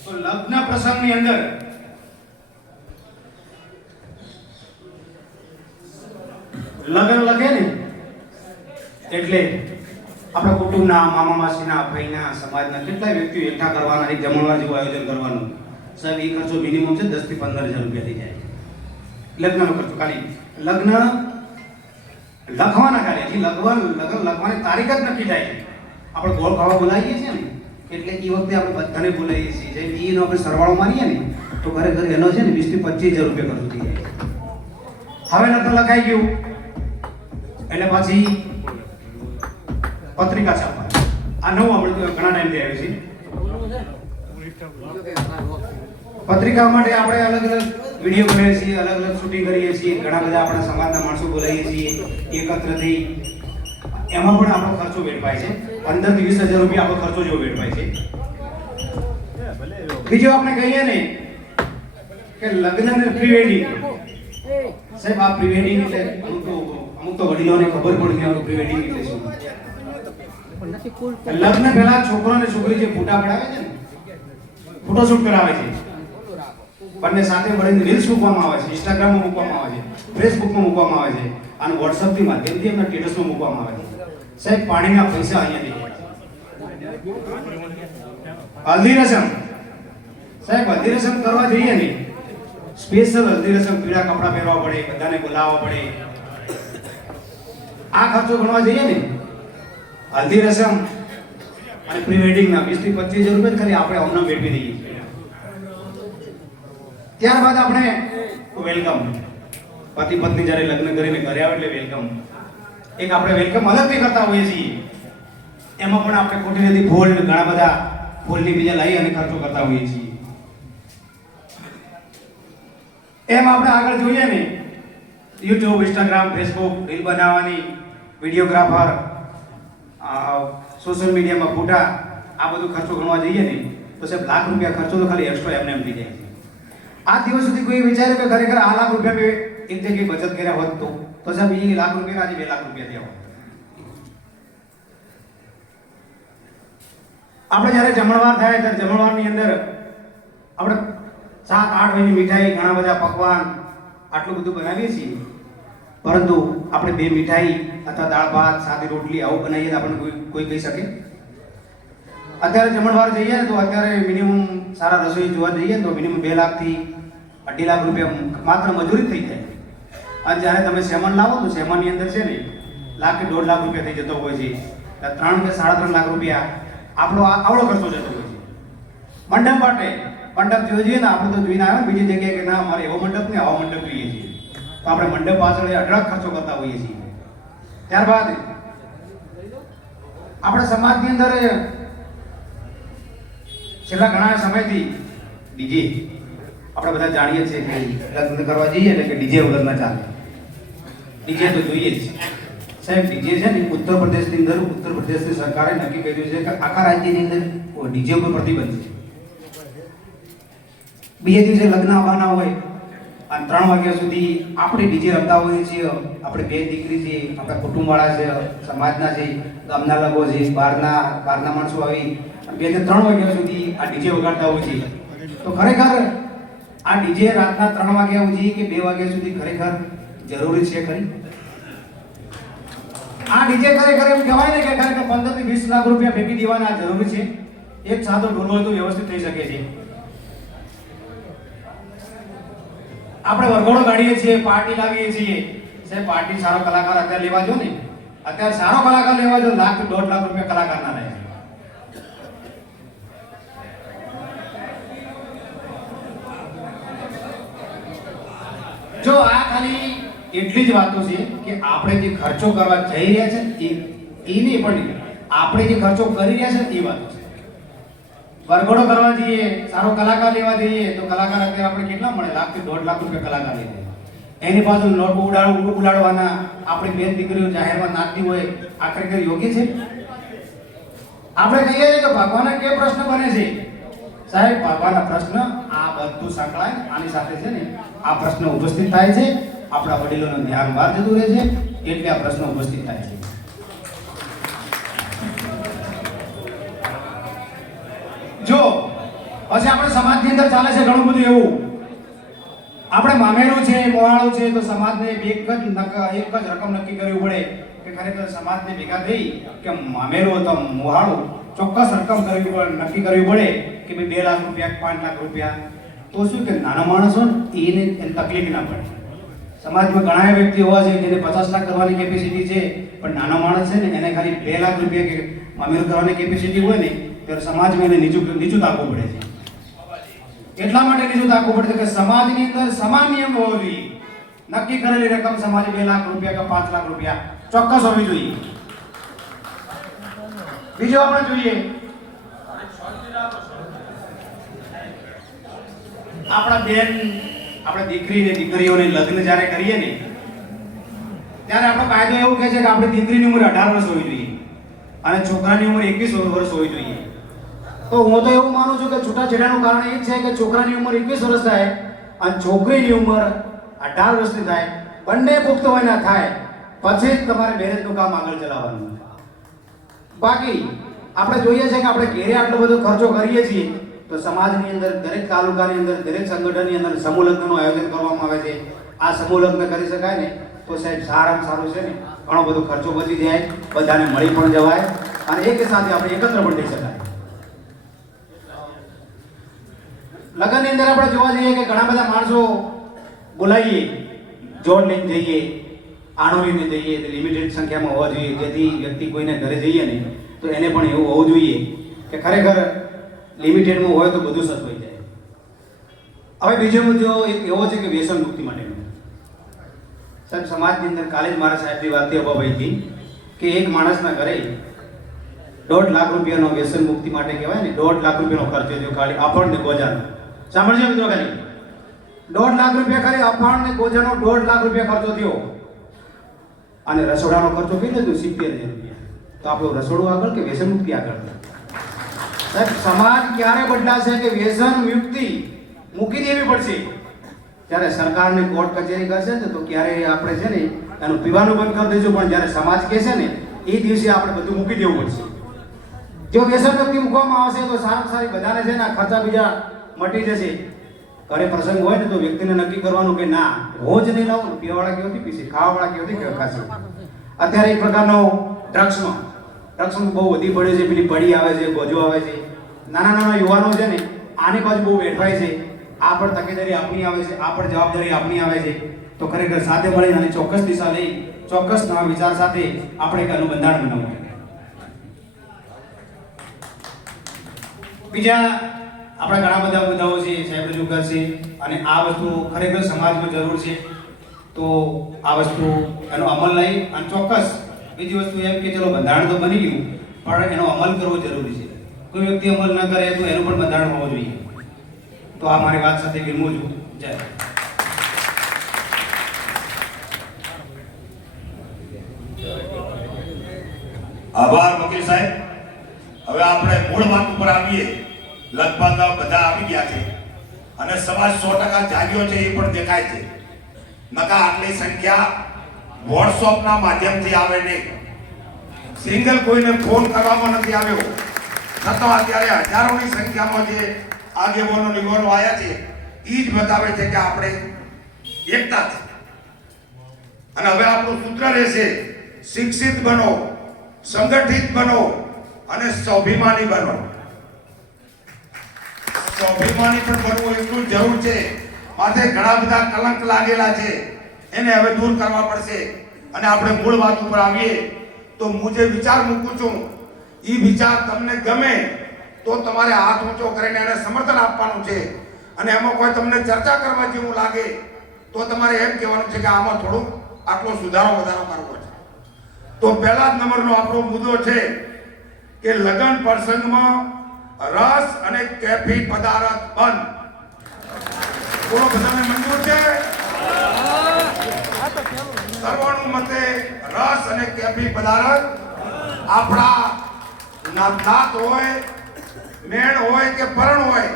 તો લગ્ન પ્રસંગની અંદર લગ્ન લગે ને એટલે આપણા કુટુંબના, મામા માસીના, ભાઈના, સમાજના કેટલાય વ્યક્તિઓ એકઠા કરવાના, એક જમણવાર જેવું આયોજન કરવાનું. સાહેબ એ ખર્ચો મિનિમમ છે 10 થી 15 હજાર રૂપિયા થઈ જાય. લગ્નનો ખર્ચો ખાલી લગ્ન લખવાના, ખાલી લગ્ન લખવાની તારીખ જ નક્કી થાય છે. આપણે ગોળ ખાવા બોલાવીએ છીએ ને એટલે એ વખતે આપણે બધાને બોલાવીએ છીએ. જેમ એનો આપણે સરવાળો મારીએ ને તો ખરેખર એનો છે ને 20 થી 25 હજાર રૂપિયા ખર્ચો થઈ જાય. હવે લગ્ન લખાઈ ગયું એટલે પછી પત્રિકા છાપવા. આ નવું આપણે ઘણા ટાઈમથી આવ્યું છે. પત્રિકા માટે આપણે અલગ અલગ વિડીયો બનાવીએ છીએ, અલગ અલગ શૂટિંગ કરીએ છીએ, ઘણા બધા આપણા સમાજના માણસો બોલાવીએ છીએ એકત્ર થઈ. એમાં પણ આપણો ખર્ચો વેડફાય છે. 15 થી 20 હજાર રૂપિયા આપણો ખર્ચો જેવો વેડફાય છે. બીજું આપણે કહીએ ને કે લગ્ન અને પ્રી વેડિંગ. સાહેબ આ પ્રી વેડિંગ એટલે અમુક તો વડીલોને ખબર પડી કે પ્રી વેડિંગ એટલે શું. લગ્ન પહેલા છોકરો અને છોકરી જે ફોટા પડાવે છે ને, ફોટોશૂટ કરાવે છે, બંને સાથે મળીને રીલ્સ મૂકવામાં આવે છે, ઇન્સ્ટાગ્રામમાં મૂકવામાં આવે છે, ફેસબુકમાં મૂકવામાં આવે છે અને વોટ્સએપથી માધ્યમથી એમના સ્ટેટસમાં મૂકવામાં આવે છે. સાહેબ પાણીના પૈસા અહીંયાથી. હલ્દી રસમ સાહેબ હલ્દી રસમ કરવા જઈએ ને, સ્પેશિયલ હલ્દી રસમ, પીળા કપડાં પહેરવા પડે, બધાને બોલાવવા પડે, આ ખર્ચો ગણવા જઈએ ને, હલ્દી રસમ અને પ્રી વેડિંગના 20 થી 25 હજાર રૂપિયા ખાલી આપણે અમને મેળવી દઈએ. ત્યારબાદ આપણે વેલકમ, પતિ પત્ની જ્યારે લગ્ન કરીને ઘરે આવે એટલે વેલકમ, એક આપણે વેલકમ અલગથી કરતા હોઈએ છીએ. એમાં પણ આપણે ખોટી રીતે ફૂલ, ઘણા બધા ફૂલની બીજા લાવી અને ખર્ચો કરતા હોઈએ છીએ. એમ આપણે આગળ જોઈએ ને, યુટ્યુબ, ઇન્સ્ટાગ્રામ, ફેસબુક, રીલ બનાવવાની, વિડીયોગ્રાફર, સોશિયલ મીડિયામાં ફોટા, આ બધું ખર્ચો ગણવા જઈએ ને તો સાહેબ લાખ રૂપિયા ખર્ચો તો ખાલી એક્સ્ટ્રા એમને એમ થઈ જાય. આ દિવસ સુધી કોઈ વિચાર્યું કે ખરેખર આ લાખ રૂપિયા મેં એક જગ્યાએ બચત કર્યા હોત તો સાહેબ એ લાખ રૂપિયા આજે 2 લાખ રૂપિયા થયા હોત. આપણે જ્યારે જમણવાર થાય ત્યારે જમણવારની અંદર આપણે 7-8 વારની મીઠાઈ, ઘણા બધા પકવાન, આટલું બધું બનાવીએ છીએ, પરંતુ આપણે 2 મીઠાઈ અથવા દાળ ભાત, સાદી રોટલી આવું બનાવીએ તો આપણને કોઈ કહી શકે? અત્યારે જમણવાર જઈએ ને તો અત્યારે મિનિમમ સારા રસોઈ જોવા જઈએ તો મિનિમમ 2 લાખથી 2.5 લાખ રૂપિયા માત્ર મજૂરી થઈ જાય. અને જ્યારે તમે સેમન લાવો તો સેમનની અંદર છે ને 1 લાખ કે 1.5 લાખ રૂપિયા થઈ જતો હોય છે. 3 કે 3.5 લાખ રૂપિયા આપણો આવડો ખર્ચો જતો હોય છે. મંડપ માટે, મંડપ જોઈએ ને આપણે તો જોઈને આવે ને બીજી જગ્યાએ કે ના મારે એવો મંડપ ને આવો મંડપ જોઈએ છીએ, તો આપણે મંડપ પાછળ અઢળક ખર્ચો કરતા હોઈએ છીએ. ત્યારબાદ આપણા સમાજની અંદર છેલ્લા ઘણા સમયથી ડીજે, આપણે બધા જાણીએ છીએ કે લગ્ન કરવા જઈએ એટલે કે ડીજે વગર ના ચાલે, ડીજે તો જોઈએ જ. સાહેબ ડીજે છે ને ઉત્તર પ્રદેશની અંદર, ઉત્તર પ્રદેશની સરકારે નક્કી કર્યું છે કે આખા રાજ્યની અંદર ડીજે ઉપર પ્રતિબંધ છે. બીજે દિવસે લગ્ન આવવાના હોય અને 3 વાગ્યા સુધી આપણે ડીજે રમતા હોઈએ છીએ. આપણે 2 દીકરી છે, આપણા કુટુંબવાળા છે, સમાજના છે, ગામના લોકો છે, બહારના માણસો આવી 2 થી 3 વાગ્યા સુધી આ ડીજે વગાડતા હોય છે. તો ખરેખર આ ડીજે રાતના 3 વાગ્યા સુધી કે 2 વાગ્યા સુધી ખરેખર જરૂરી છે ખરી? આ ડીજે ખરેખર એમ કહેવાય ને કે ખરેખર 15 થી 20 લાખ રૂપિયા ફેંકી દેવાના જરૂરી છે? એક સાદો ઢોલ હોય તો વ્યવસ્થિત થઈ શકે છે. આપણે વરઘોડો કાઢીએ છીએ, પાર્ટી લાવીએ છીએ. સાહેબ પાર્ટી સારો કલાકાર અત્યારે લેવા જો ને, અત્યારે સારો કલાકાર લેવા જો 1 લાખ થી 1.5 લાખ રૂપિયા કલાકારના રહે છે. જો આ ખાલી એટલી જ વાતો છે કે આપણે જે ખર્ચો કરવા જઈ રહ્યા છે એ નહીં, પણ આપણે જે ખર્ચો કરી રહ્યા છે એ વાતો છે. વરઘોડો કરવા જઈએ, સારો કલાકાર લેવા જઈએ તો કલાકાર અત્યારે આપણે કેટલા મળે? 1 લાખ થી 1.5 લાખ રૂપિયા કલાકાર લે. એની પાછળ નોટ ઉડાડવાના, આપણી 2 દીકરીઓ જાહેરમાં નાચતી હોય, આ ખરેખર યોગ્ય છે? આપણે કહીએ છીએ કે ભગવાનના કે પ્રશ્ન બને છે? સાહેબ ભગવાનના પ્રશ્ન આ બધું સંકળાય આની સાથે છે ને, આ પ્રશ્ન ઉપસ્થિત થાય છે. આપણા વડીલોનું ધ્યાન બહાર જતું રહે છે એટલે આ પ્રશ્ન ઉપસ્થિત થાય છે. જો પછી આપણે સમાજની અંદર ચાલે છે ઘણું બધું એવું, આપણે મામેરું છે, મોહાળું છે, તો સમાજને એક જ રકમ નક્કી કરવી પડે કે ખરેખર સમાજને ભેગા થઈ કે મામેરું તો મોહાળું ચોક્કસ રકમ નક્કી કરવી પડે કે ભાઈ 2 લાખ રૂપિયા, 5 લાખ રૂપિયા. તો શું કે નાના માણસો ને એને તકલીફ ના પડે. સમાજમાં ઘણા વ્યક્તિ હોવા છે જેને 50 લાખ કરવાની કેપેસિટી છે, પણ નાનો માણસ છે ને એને ખાલી 2 લાખ રૂપિયા કે મામેરું કરવાની કેપેસિટી હોય ને ત્યારે સમાજમાં એને નીચું તાકવું પડે છે. એટલા માટે નીચું તાકવું પડે છે કે સમાજની અંદર સમાન નિયમ હોવો જોઈએ. નક્કી કરેલી રકમ સમાજે 2 લાખ રૂપિયા કે 5 લાખ રૂપિયા ચોક્કસ હોવી જોઈએ. બીજો આપણે જોઈએ આપણા બેન, આપણે દીકરી ને દીકરીઓને લગ્ન જ્યારે કરીએ ને ત્યારે આપણો કાયદો એવું કહે છે કે આપણી દીકરીની ઉંમર 18 વર્ષ હોવી જોઈએ અને છોકરાની ઉંમર 21 વર્ષ હોવી જોઈએ. તો હું તો એવું માનું છું કે છૂટાછેડાનું કારણ એ છે કે છોકરાની ઉંમર 21 વર્ષ થાય અને છોકરીની ઉંમર 18 વર્ષની થાય. બંને પુખ્ત વયના થાય પછી જ તમારે મેરેજનું કામ આગળ ચલાવવાનું. બાકી આપણે જોઈએ છે કે આપણે ઘેરે આટલો બધો ખર્ચો કરીએ છીએ તો સમાજની અંદર, દરેક તાલુકાની અંદર, દરેક સંગઠનની અંદર સમૂહ લગ્નનું આયોજન કરવામાં આવે છે. આ સમૂહ લગ્ન કરી શકાય ને તો સાહેબ સારામાં સારું છે ને, ઘણો બધો ખર્ચો બચી જાય, બધાને મળી પણ જવાય અને એક સાથે આપણે એકત્ર પણ થઈ શકાય. લગ્નની અંદર આપણે જોવા જઈએ કે ઘણા બધા માણસો બોલાવીએ, જોડ લઈને જઈએ, આણો લઈને જઈએ, તે લિમિટેડ સંખ્યામાં હોવા જોઈએ, જેથી વ્યક્તિ કોઈને ઘરે જઈએ ને તો એને પણ એવું હોવું જોઈએ કે ખરેખર લિમિટેડમાં હોય તો બધું સચવાઈ જાય. હવે બીજો મુદ્દો એક એવો છે કે વ્યસન મુક્તિ માટેનો. સાહેબ, સમાજની અંદર કાલે જ મારા સાહેબની વાત અભાવાઈ હતી કે એક માણસના ઘરે 1.5 લાખ રૂપિયાનો વ્યસન મુક્તિ માટે કહેવાય ને 1.5 લાખ રૂપિયાનો ખર્ચો થયો ખાલી આપણને ગોજાનો. સાંભળજો મિત્રો, ખાલી 1.5 લાખ રૂપિયા ખાલી આપણને ગોજાનો 1.5 લાખ રૂપિયા ખર્ચો થયો. અને રસોડાનો ખર્ચો કેટલો થયો? 70,000 રૂપિયા. તો આપણું રસોડું આગળ કે વ્યસન મુક્તિ આગળ? સાહેબ, સમાજ ક્યારે બદલાશે કે વ્યસન મુક્તિ મૂકી દેવી પડશે? જ્યારે સરકારને કોર્ટ કચેરી કરશે ને તો ક્યારે આપણે છે ને એનું પીવાનું બંધ કરી દઈશું, પણ જ્યારે સમાજ કહેશે ને એ દિવસે આપણે બધું મૂકી દેવું પડશે. જો વ્યસન મુક્તિ મૂકવામાં આવશે તો સારામાં સારી બધાને છે ને ખર્ચા બીજા મટી જશે. ઘરે પ્રસંગ હોય ને તો વ્યક્તિને નક્કી કરવાનું કે ના, રોજ નહીં લાવું, પીવાવાળા કેવથી પીશે, ખાવાવાળા કેવથી ખાશે. અત્યારે એક પ્રકારનો ડ્રગ્સનું બહુ વધી પડ્યું છે. પેલી પડી આવે છે, ગોજો આવે છે, નાના નાના યુવાનો છે ને આની બાજુ બહુ વેઠવાય છે. આ પણ તકેદારી આપણી આવે છે, આ પણ જવાબદારી આપણી આવે છે. તો ખરેખર સાથે મળીને અને ચોક્કસ દિશા લઈ ચોક્કસ નવા વિચાર સાથે આપણે એક અનુબંધારણ બનાવવું. બીજા આપણા ઘણા બધા મુદ્દાઓ છે, સાહેબ રજૂ કરશે અને આ વસ્તુ ખરેખર સમાજમાં જરૂર છે. તો આ વસ્તુ એનો અમલ લઈ અને ચોક્કસ બીજી વસ્તુ એમ કે ચલો બંધારણ તો બની ગયું પણ એનો અમલ કરવો જરૂરી છે. કોઈ વ્યક્તિ અમલ ન કરે તો એનું પણ બંધારણ હોવું જોઈએ. તો આ મારી વાત સાથે વિરમું છું. જય. આભાર વકીલ સાહેબ. હવે આપણે મૂળ વાત ઉપર આવીએ. લગભગ બધા આવી ગયા છે અને સમાજ 100% જાગ્યો છે એ પણ દેખાય છે. નકા આટલી સંખ્યા વોટ્સએપના માધ્યમથી આવે નહીં, સિંગલ કોઈને ફોન કરવામાં નથી આવ્યો, છતાં અત્યારે હજારોની સંખ્યામાં જે આગેવાનો નિગવાનો આવ્યા છે એ જ બતાવે છે કે આપણે એકતા છે. અને હવે આપણું સૂત્ર રહેશે શિક્ષિત બનો, સંગઠિત બનો અને સ્વાભિમાની બનો. સ્વાભિમાની પણ બનવું એટલું જરૂર છે. માથે ઘણા બધા કલંક લાગેલા છે, એને હવે દૂર કરવા પડશે. અને આપણે મૂળ વાત ઉપર આવીએ તો હું જે વિચાર મૂકું છું એ વિચાર તમને ગમે તો તમારે હાથ ઊંચો કરીને એને સમર્થન આપવાનું છે. અને એમાં કોઈ તમને ચર્ચા કરવા જેવું લાગે તો તમારે એમ કહેવાનું છે કે આમાં થોડું આટલો સુધારો વધારો કરવો છે. તો પહેલા જ નંબરનો આપણો મુદ્દો છે કે લગ્ન પ્રસંગમાં રસ અને કેફી પદાર્થ બંધ. બોલો, બધાને મંજૂર છે? સર્વાનુમતે રસ અને કેફી પદાર્થ આપણા નાત હોય, મેણ હોય કે પરણ હોય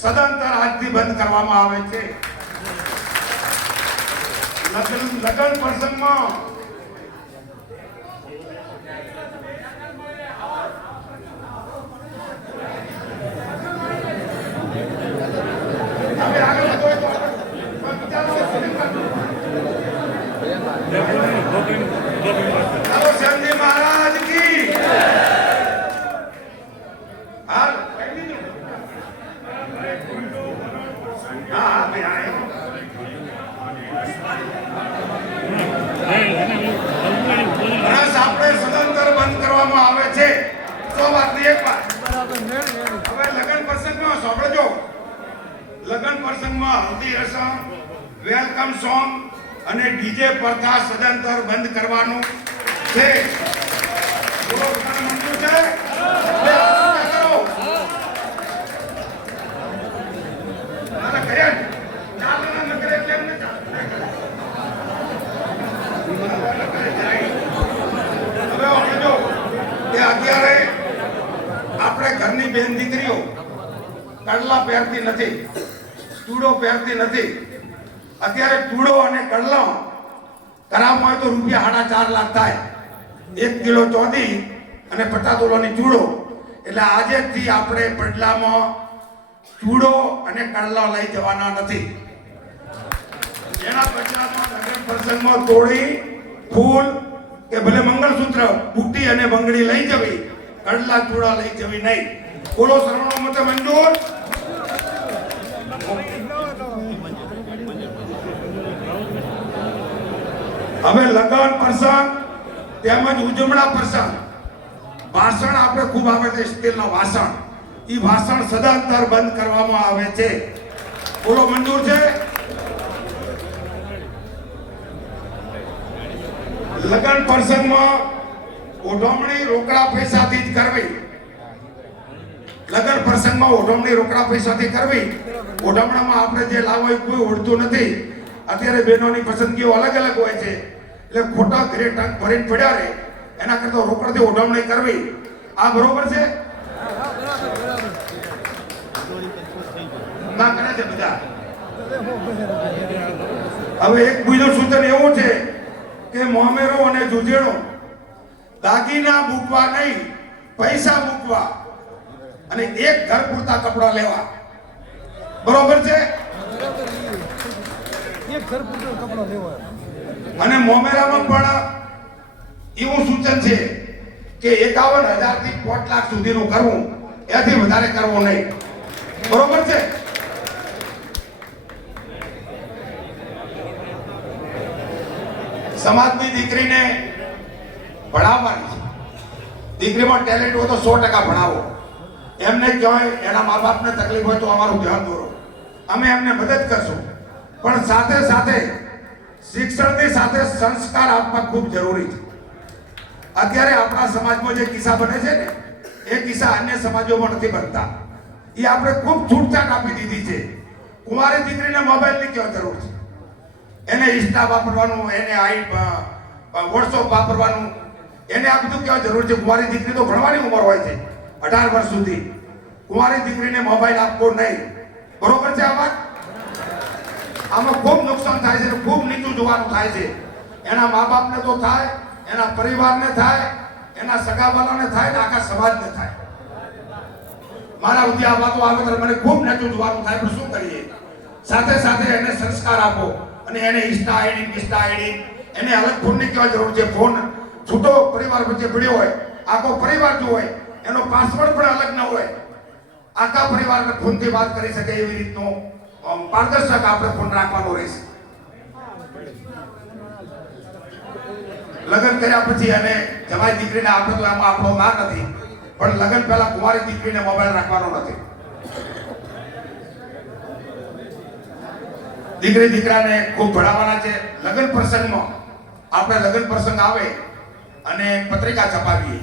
સદંતર આજથી બંધ કરવામાં આવે છે. લગ્ન પ્રસંગમાં महाराज की રસ આપણે સદંતર બંધ કરવામાં આવે છે. તો વાતની એક વાત હવે લગ્ન પ્રસંગમાં સાંભળજો. લગ્ન પ્રસંગમાં હલ્દી રસમ, વેલકમ સોંગ અને ડીજે પ્રથા સદંતર બંધ કરવાનું છે. બોલો, બધાને મંજૂર છે? બે હાથ કરો. ના કર્યા જ. ચાલના ન કરે કેમ ન ચાલે? હવે સમજો કે અત્યારે આપણે ઘરની બેન દીકરીઓ કડલા પહેરતી નથી, ચૂડો પહેરતી નથી. અત્યારે ચૂડો અને કડલો કરાવવામાં હોય તો ₹4.5 લાખ થાય. 1 કિલો ચોદી અને 50 તોલાની ચૂડો. એટલે આજેથી આપણે પડલામાં ચૂડો અને કડલો લઈ જવાના નથી. એના બદલામાં લગ્ન પ્રસંગમાં તોડી, ફૂલ કે ભલે મંગળસૂત્ર, બુટ્ટી અને બંગડી લઈ જવી, કડલા ચૂડા લઈ જવી નહીં. બોલો, સર્વાનુમતે મંજૂર? હવે લગન પ્રસંગ તેમજ ઉજવણા પ્રસંગ ભાષણ આપણે ખૂબ આવે છે સ્ટીલના વાસણ ઈ વાસણ સદંતર બંધ કરવામાં આવે છે બોલો મંજૂર છે લગન પ્રસંગમાં ઓઢવણી રોકડા પૈસાથી જ કરવી લગન પ્રસંગમાં ઓઢવણી રોકડા પૈસાથી કરવી ઓઢવણામાં આપણે જે લાવો એ કોઈ ઓળતું નથી અત્યારે બહેનોની પસંદગીઓ અલગ અલગ હોય છે એટલે ખોટા ઘરે ટંક ભરીને પડ્યા રહે એના કરતા રોકડથી ઓઢવણી કરવી આ બરોબર છે ના કરે છે બધા હવે એક બીજું સૂચન એવું છે કે મોમેરો અને જુજેણો દાગીના મૂકવા નહીં પૈસા મૂકવા અને એક ઘર પૂરતા કપડા લેવા બરોબર છે અને મોમેરામાં પણ એવું સૂચન છે કે 51,000 થી 5 લાખ સુધીનું કરવું એથી વધારે કરવું નહીં બરોબર છે સમાજની દીકરીને ભણાવવાની છે દીકરીમાં ટેલેન્ટ હોય તો 100% ભણાવો એમને કહેવાય એના મા બાપને તકલીફ હોય તો અમારું ધ્યાન દોરો અમે એમને મદદ કરશું પણ સાથે સાથે શિક્ષણની સાથે સંસ્કાર આપવા ખૂબ જરૂરી છે અત્યારે આપણા સમાજમાં જે કિસ્સા બને છે ને એ કિસ્સા અન્ય સમાજોમાં નથી બનતા એ આપણે ખૂબ છૂટછાટ આપી દીધી છે કુંવારી દીકરીને મોબાઈલની કેવા જરૂર છે એને ઇન્સ્ટા વાપરવાનું એને વોટ્સઅપ વાપરવાનું એને આ બધું કેવા જરૂર છે કુંવારી દીકરી તો ભણવાની ઉંમર હોય છે 18 વર્ષ સુધી કુંવારી દીકરીને મોબાઈલ આપવો નહીં બરોબર છે આ વાત આમાં ખૂબ નુકસાન થાય છે ખૂબ નીચું જોવાનું થાય છે એના મા બાપને તો થાય એના પરિવારને થાય એના સગાવાલાને થાય ને આખા સમાજને થાય મારા ઉદ્યા આ વાતો આવે તો મને ખૂબ નીચું જોવાનું થાય પણ શું કરીએ સાથે સાથે એને સંસ્કાર આપો અને એને ઇન્સ્ટા આઈડી એને અલગ ફોનની કેવા જરૂર છે ફોન છૂટો પરિવાર વચ્ચે પડ્યો હોય આખો પરિવાર જો હોય એનો પાસવર્ડ પણ અલગ ન હોય આખા પરિવારને ફોનથી વાત કરી શકે એવી રીતનો પારદર્શક આપણે ફોન રાખવાનો રહેશે લગ્ન કર્યા પછી અને જમાઈ દીકરીને આપણે તો એમાં આપણો ના નથી પણ લગ્ન પહેલા કુંવારી દીકરીને મોબાઈલ રાખવાનો નથી દીકરી દીકરાને ખૂબ ભણાવવાના છે લગ્ન પ્રસંગમાં આપણે લગ્ન પ્રસંગ આવે અને પત્રિકા છપાવીએ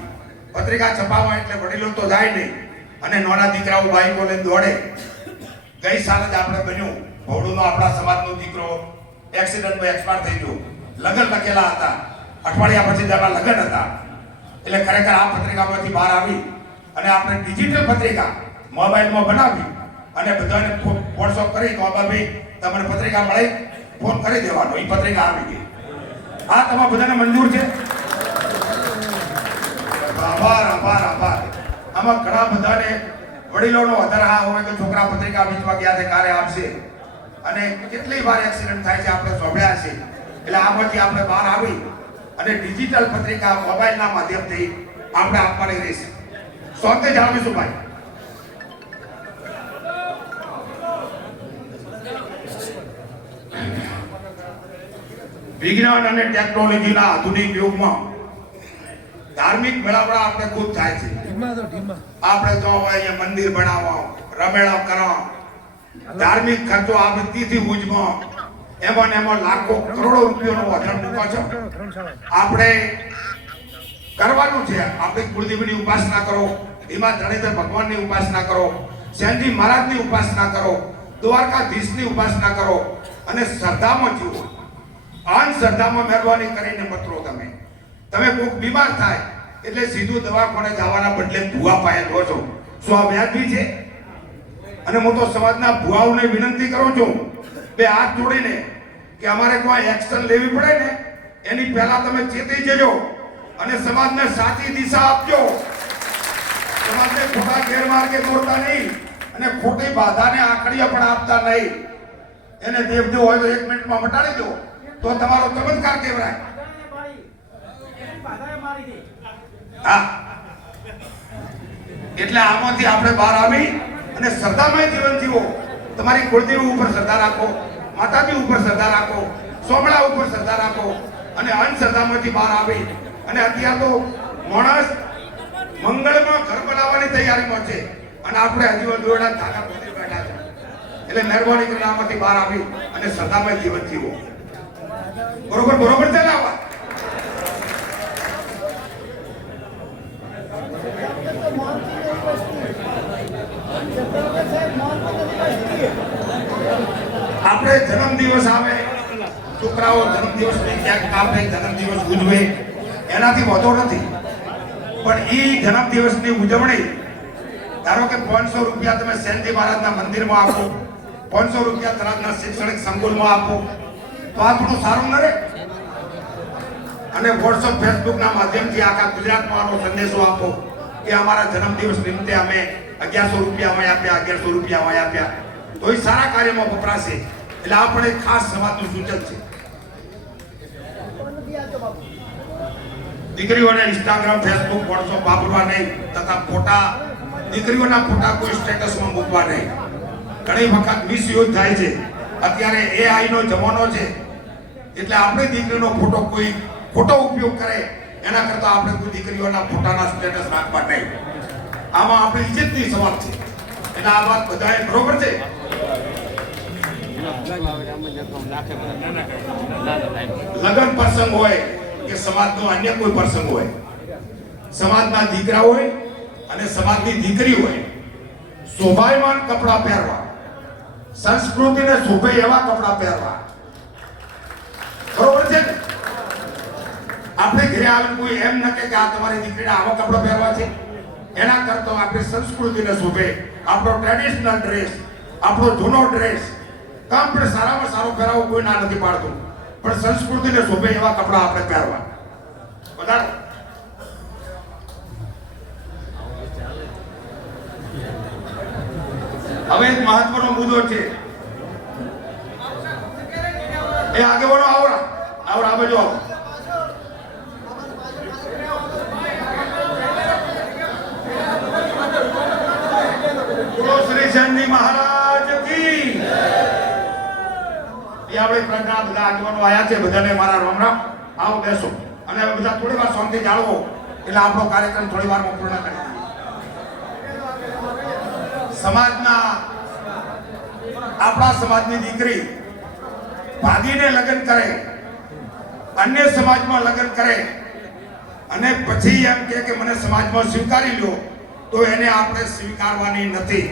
પત્રિકા છપાવવા એટલે વડીલો તો જાય નહીં અને નાના દીકરાઓ બાઈકો લઈને દોડે ગઈ સાલ જ આપણે બન્યું ભોળુનો આપણા સમાજનો દીકરો એક્સિડન્ટમાં એક્સપાયર થઈ ગયો લગ્ન લખેલા હતા અઠવાડિયા પછી તેના લગ્ન હતા એટલે ખરેખર આ પત્રિકામાંથી બહાર આવી અને આપણે ડિજિટલ પત્રિકા મોબાઈલમાં બનાવી અને બધાને વોટ્સઅપ કરી તો ભાઈ તમને પત્રિકા મળી ફોન કરી દેવાનો એ પત્રિકા આવી ગઈ આ તમારા બધાને મંજૂર છે આભાર આભાર આભાર આમાં ઘણા બધાને વડીલોનો વધારે આ હોય કે છોકરા પત્રિકા વેચવા ગયા છે કાર્ય આપશે અને કેટલી વાર એક્સિડન્ટ થાય છે આપણે સાંભળ્યા છે એટલે આમાંથી આપણે બહાર આવી અને ડિજિટલ પત્રિકા મોબાઈલના માધ્યમથી આપણે આપવાની રહેશે શાંતિ જાળવીશું ભાઈ વિજ્ઞાન અને ટેકનોલોજીના આધુનિક યુગમાં ધાર્મિક મેળાવડા આપણે ખૂબ થાય છે આપણે તો અહીંયા મંદિર બનાવવા રમેળા કરવા ધાર્મિક ખર્ચો આ બધીથી ઉજમાં એમાં લાખો કરોડો રૂપિયાનો વધારો મૂકો છો આપણે કરવાનું છે આપણી કુળદેવીની ઉપાસના કરો ભીમા ધરણીધર ભગવાનની ઉપાસના કરો શ્યામજી મહારાજની ઉપાસના કરો દ્વારકાધીશની ઉપાસના કરો અને શ્રદ્ધામાં જીવો અંધશ્રદ્ધામાં મહેરબાની કરીને મિત્રો તમે કોઈક બીમાર થાય એટલે સીધું દવાખાને જવાના બદલે ભૂવા પાસે જો છો શું આ વ્યાજબી છે અને હું તો સમાજના ભૂવાઓને વિનંતી કરું છું બે હાથ જોડીને કે અમારે કોઈ એક્શન લેવી પડે ને એની પહેલા તમે ચેતી જજો અને સમાજને સાચી દિશા આપજો સમાજને ખોટા ગેરમાર્ગે દોરતા નહીં અને ખોટી બાધાને આંકડીઓ પણ આપતા નહીં એને દેવદેવ હોય તો 1 મિનિટમાં મટાડી દો તો તમારો ચમત્કાર કહેવાય હા એટલે આમાંથી આપણે બહાર આવી અને શ્રદ્ધામય જીવન જીવો તમારી કુળદેવી ઉપર શ્રદ્ધા રાખો માતાજી ઉપર શ્રદ્ધા રાખો સોમળા ઉપર શ્રદ્ધા રાખો અને અંધશ્રદ્ધામાંથી બહાર આવી અને અત્યારે તો માણસ મંગળમાં ઘર બનાવવાની તૈયારીમાં છે અને આપણે હજી દોરડા ધાગા પકડી બેઠા છે. એટલે મહેરબાની કરીને આમાંથી બહાર આવી અને શ્રદ્ધામય જીવન જીવો. બરોબર બરોબર છે ને આ વાત? આપણે જન્મદિવસ આવે, છોકરાઓ જન્મદિવસની ક્યાંક આપણે જન્મદિવસ ઉજવે એનાથી વધુ નથી, પણ એ જન્મદિવસની ઉજવણી ધારો કે 500 રૂપિયા તમે સેનજી મહારાજના મંદિરમાં આપો, 500 રૂપિયા તળાજના શૈક્ષણિક સંકુલમાં આપો, તો આ થોડું સારું ન રહે? અને વોટ્સઅપ ફેસબુકના માધ્યમથી આખા ગુજરાતમાં આનો સંદેશો આપો કે અમારા જન્મદિવસ નિમિત્તે અમે 1100 રૂપિયા અમે આપ્યા, 1100 રૂપિયા અમે આપ્યા, તો એ સારા કાર્યમાં વપરાશે. એટલે આ પણ એક ખાસ સમાજનું સૂચન છે. દીકરીઓને ઇન્સ્ટાગ્રામ, ફેસબુક, વોટ્સઅપ વાપરવા નહીં, તથા ફોટા, દીકરીઓના ફોટા કોઈ સ્ટેટસમાં મૂકવા નહીં. ઘણી વખત મિસયુઝ થાય છે. અત્યારે AI નો જમાનો છે, એટલે આપણે દીકરીનો ફોટો કોઈ ખોટો ઉપયોગ કરે એના કરતા આપણે કોઈ દીકરીઓના ફોટાના સ્ટેટસ રાખવા નહીં. આમાં આપણી ઇજ્જતની સવાલ છે. એટલે આ વાત બધાએ બરોબર છે. લગ્ન પ્રસંગ હોય કે સમાજનો અન્ય કોઈ પ્રસંગ હોય, સમાજના દીકરા હોય અને સમાજની દીકરી હોય, શોભાયમાન કપડાં પહેરવા, સંસ્કૃતિને શોભે એવા કપડાં પહેરવા. બરોબર છે ને? આપણે ઘરે આવીને કોઈ એમ ન કે આ તમારી દીકરીને આવા કપડાં પહેરવા છે, એના કરતા આપણી સંસ્કૃતિને શોભે આપણો ટ્રેડિશનલ ડ્રેસ, આપણો જૂનો ડ્રેસ કમ્પ્લીટ સારામાં સારો પહેરાવો કોઈ ના નથી પાડતું, પણ સંસ્કૃતિને શોભે એવા કપડાં આપણે પહેરવા. બરાબર? હવે એક મહત્વનો મુદ્દો છે. એ આગેવાનો આવરા આવરા બાજુ આવો. બોલો શ્રી શનિ મહારાજ કી. એ આપણે પ્રજ્ઞા બધા આગેવાનો આયા છે, બધાને મારા રામ રામ. આવો બેસો અને હવે બધા થોડી વાર શાંતિ જાળવો એટલે આપણો કાર્યક્રમ થોડી વારમાં પૂર્ણ કરી દઈએ. સમાજના આપણા સમાજની દીકરી ભાગીને લગ્ન કરે, અન્ય સમાજમાં લગ્ન કરે અને પછી એમ કે મને સમાજમાં સ્વીકારી લો, તો એને આપણે સ્વીકારવાની નથી.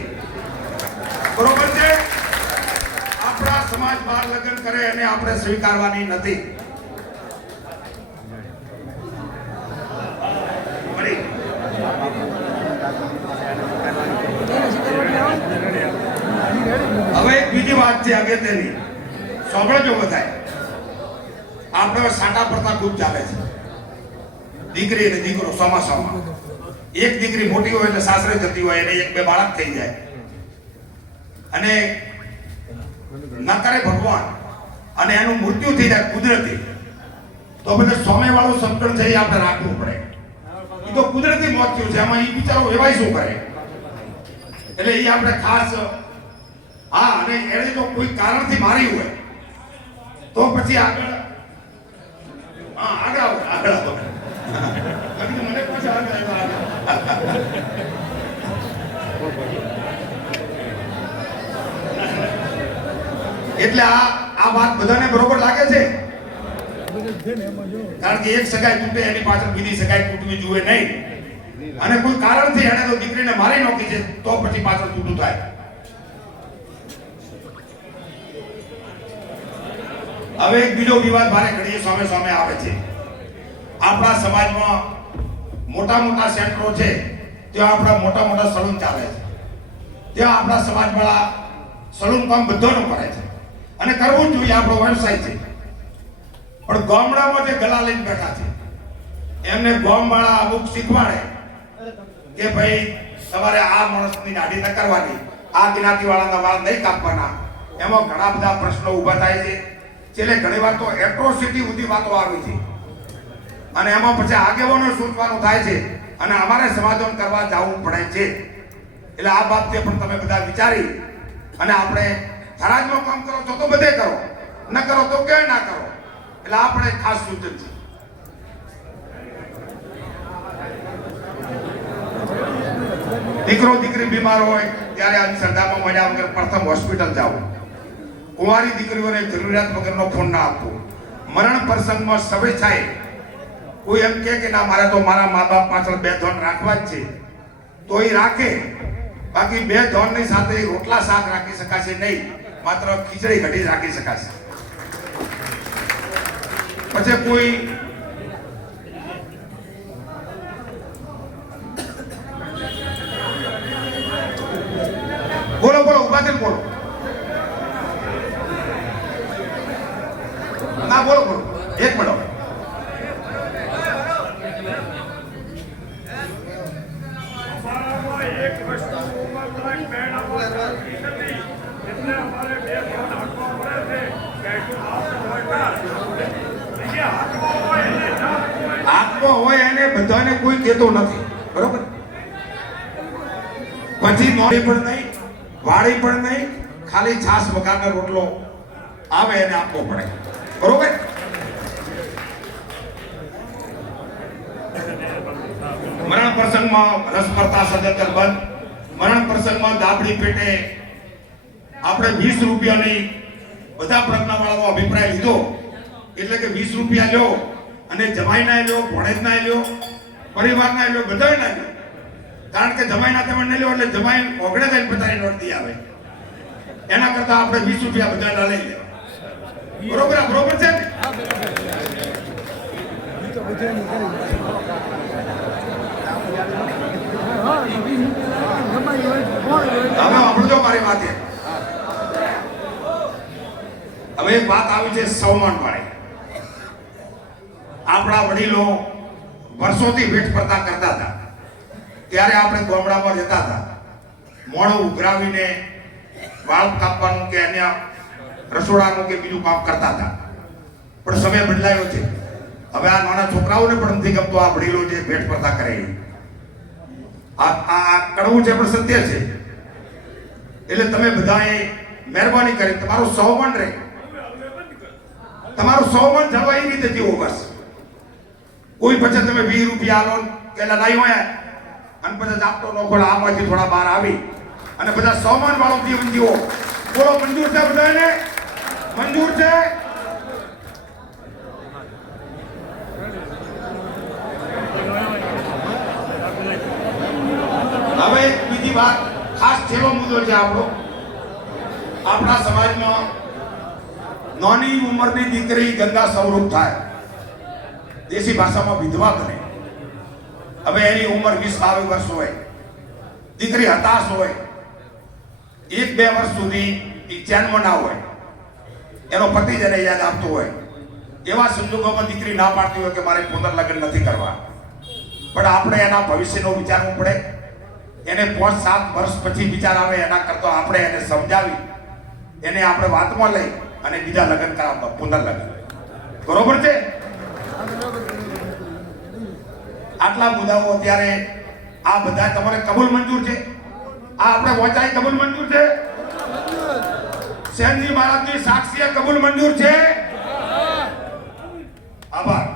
બરોબર છે? આપણા સમાજ બહાર લગ્ન કરે એને આપણે સ્વીકારવાની નથી. હવે એક બીજી વાત છે અગત્યની, સાંભળજો બધાય. આપણે સાટા પડતા ખૂબ ચાલે છે. દીકરી અને દીકરો સમાસામાં. એક દીકરી મોટી હોય એટલે સાસરે જતી હોય એને 1-2 બાળક થઈ જાય અને ન કરે ભગવાન અને એનું મૃત્યુ થઈ જાય કુદરતી, તો બધે સામેવાળું સંકટ છે એ આપણે રાખવું પડે. એ તો કુદરતી મોત થયું છે, એમાં એ બિચારો એવાય શું કરે? એટલે એ આપણે ખાસ હા. અને એને જો કોઈ કારણથી મારી હોય તો પછી આગળ આવો. મને પાછા એટલે આ વાત બધાને બરોબર લાગે છે? કારણ કે એક સગાઈ તૂટે એની પાછળ બીજી સગાઈ તૂટવી જોઈએ નહીં. અને કોઈ કારણથી એને તો દીકરીને મારી નાખી છે તો પછી પાછળ તૂટું થાય. હવે એક બીજો વિવાદ ભારે ઘડીએ સામે સામે આવે છે. આપણા સમાજમાં મોટા મોટા સેન્ટરો છે, ત્યાં આપણા મોટા મોટા સલૂન ચાલે છે, ત્યાં આપણા સમાજવાળા સલૂન કામ બધાનું કરે છે અને કરવું જ જોઈએ, આપણો વ્યવસાય છે. પણ ગામડામાં જે ગલા લઈને બેઠા છે એમને ગામવાળા અમુક શીખવાડે કે ભાઈ તમારે આ માણસની દાઢી ન કરવાની, આ જ્ઞાતિવાળાના વાળ નહીં કાપવાના. એમાં ઘણા બધા પ્રશ્નો ઊભા થાય છે. છેલ્લે ઘણીવાર તો એટ્રોસિટી સુધી વાતો આવી છે અને એમાં પછી આગેવાનો સૂચવાનું થાય છે અને અમારે સમાધાન કરવા જવું પડે છે. એટલે આ બાબતે પણ તમે બધા વિચારી અને આપણે થરાજમાં કામ કરો છો તો બધે કરો, ન કરો તો ક્યાંય ના કરો. એટલે આપણે ખાસ સૂચન છે. દીકરો દીકરી બીમાર હોય ત્યારે અંધશ્રદ્ધામાં મળ્યા વગર પ્રથમ હોસ્પિટલ જાઓ. કુંવારી દીકરીઓને જરૂરિયાત વગરનો ફોન ના આપવો. મરણ પ્રસંગમાં સભે થાય કોઈ એમ કે ના મારે તો મારા મા બાપ પાછળ 2 ધોન રાખવા જ છે તો એ રાખે, બાકી 2 ધોનની સાથે રોટલા શાક રાખી શકાશે નહીં, માત્ર ખીચડી કઢી રાખી શકાશે. પછી કોઈ બોલો બોલો ઉભા થઈને બોલો. ના બોલો બોલો 1 મિનિટ. એક વસ્તુ ઉમરલાયક બહેનો નથી એટલે અમારે 2 ફોન આપવા પડે છે કે હાથમાં હોય એને બધાને કોઈ કહેતો નથી, બરોબર? પછી નોડી પણ નહીં, વાળી પણ નહીં, ખાલી છાસ વઘારનો રોટલો આવે એને આપવો પડે, બરોબર? મરણ પ્રસંગમાં રસપરતા સદંતર બંધ. મરણ પ્રસંગમાં દાબડી પેટે આપણે 20 રૂપિયાની બધા પ્રજ્ઞાવાળાનો અભિપ્રાય લીધો, એટલે કે 20 રૂપિયા લ્યો અને જમાઈના લ્યો, ભણેજના લ્યો, પરિવારના લ્યો, બધાના લ્યો. કારણ કે જમાઈના તમે ન લ્યો એટલે જમાઈ ઓગળે જાય પતારી નોટતી આવે. એના કરતા આપણે 20 રૂપિયા બધાના લઈ લેવા, બરોબર? આ બરોબર છે ને? હવે સાંભળજો મારી વાત. હવે એક વાત આવી છે સૌમાન વાળી. આપણા વડીલો વર્ષોથી ભેટ સ્પર્ધા કરતા હતા, ત્યારે આપણે ગામડામાં જતા હતા, મોઢું ઉઘરાવીને વાળ કાપવાનું કે અન્ય રસોડાનું કે બીજું કામ કરતા હતા. પણ સમય બદલાયો છે. હવે આ નાના છોકરાઓને પણ નથી ગમતો આ વડીલો જે ભેટ સ્પર્ધા કરે. આ કડવું છે પણ સત્ય છે. એટલે તમે બધાએ મહેરબાની કરી તમારું સૌમાન રહે, તમારું સૌમાન જળવાય એ રીતે જીવો બસ. કોઈ પછી તમે 20 રૂપિયા આલો કે લડાઈ હોય અને પછી આપતો નો ખોલા આમાંથી થોડા બહાર આવી અને બધા સૌમાન વાળો જીવન જીવો. બોલો મંજૂર છે બધાને? મંજૂર છે? હવે એક બીજી વાત, ખાસ છેલ્લો મુદ્દો છે આપણો. આપણા સમાજમાં નાની ઉંમરની દીકરી ગંગા સ્વરૂપ થાય, દેશી ભાષામાં વિધવા બને. હવે એની ઉંમર 20-22 વર્ષ હોય, દીકરી હતાશ હોય, 1-2 વર્ષ સુધી ચેનમાં ના હોય, એનો પતિ જેને યાદ આપતો હોય, એવા સંજોગોમાં દીકરી ના પાડતી હોય કે મારે પુનર્લગ્ન નથી કરવા. પણ આપણે એના ભવિષ્યનો વિચારવું પડે. એને 5-7 વર્ષ પછી વિચાર આવે એના કરતા આપણે એને સમજાવી, એને આપણે વાતમાં લઈ અને બીજા લગ્ન કરાવવા, પુનર્લગ્ન. બરોબર છે? આટલા મુદ્દાઓ અત્યારે આ બધા તમારે કબૂલ મંજૂર છે? આ આપણે વોચાઈ કબૂલ મંજૂર છે? સેનજી મહારાજની સાક્ષીએ કબૂલ મંજૂર છે? આભાર.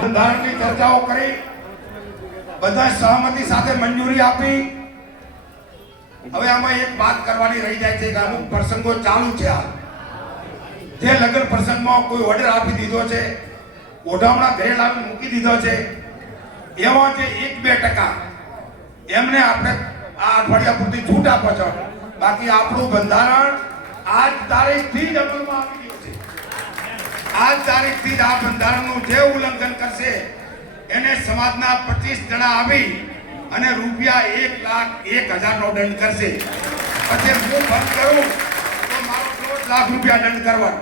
બંધારણની ચર્ચાઓ કરી, બધા સહમતિ સાથે મંજૂરી આપી. હવે આમાં એક વાત કરવાની રહી જાય છે કે અમુક પ્રસંગો ચાલુ છે હાલ, જે લગ્ન પ્રસંગમાં કોઈ ઓર્ડર આપી દીધો છે, ઓઢામણા ઘરે લાવી મૂકી દીધો છે, એવા જે 1-2% એમને આપણે આ અઠવાડિયા પૂરતી છૂટ આપો છો. બાકી આપણું બંધારણ આજ તારીખથી જ અમલમાં આવી ગયું છે. આજ તારીખથી જ આ બંધારણનું જે ઉલ્લંઘન કરશે એને સમાજના 25 જણા આવી અને ₹1,01,000 નો દંડ કરશે. પછી હું બંધ કરું તો મારો 1.5 લાખ રૂપિયા દંડ કરવાનો.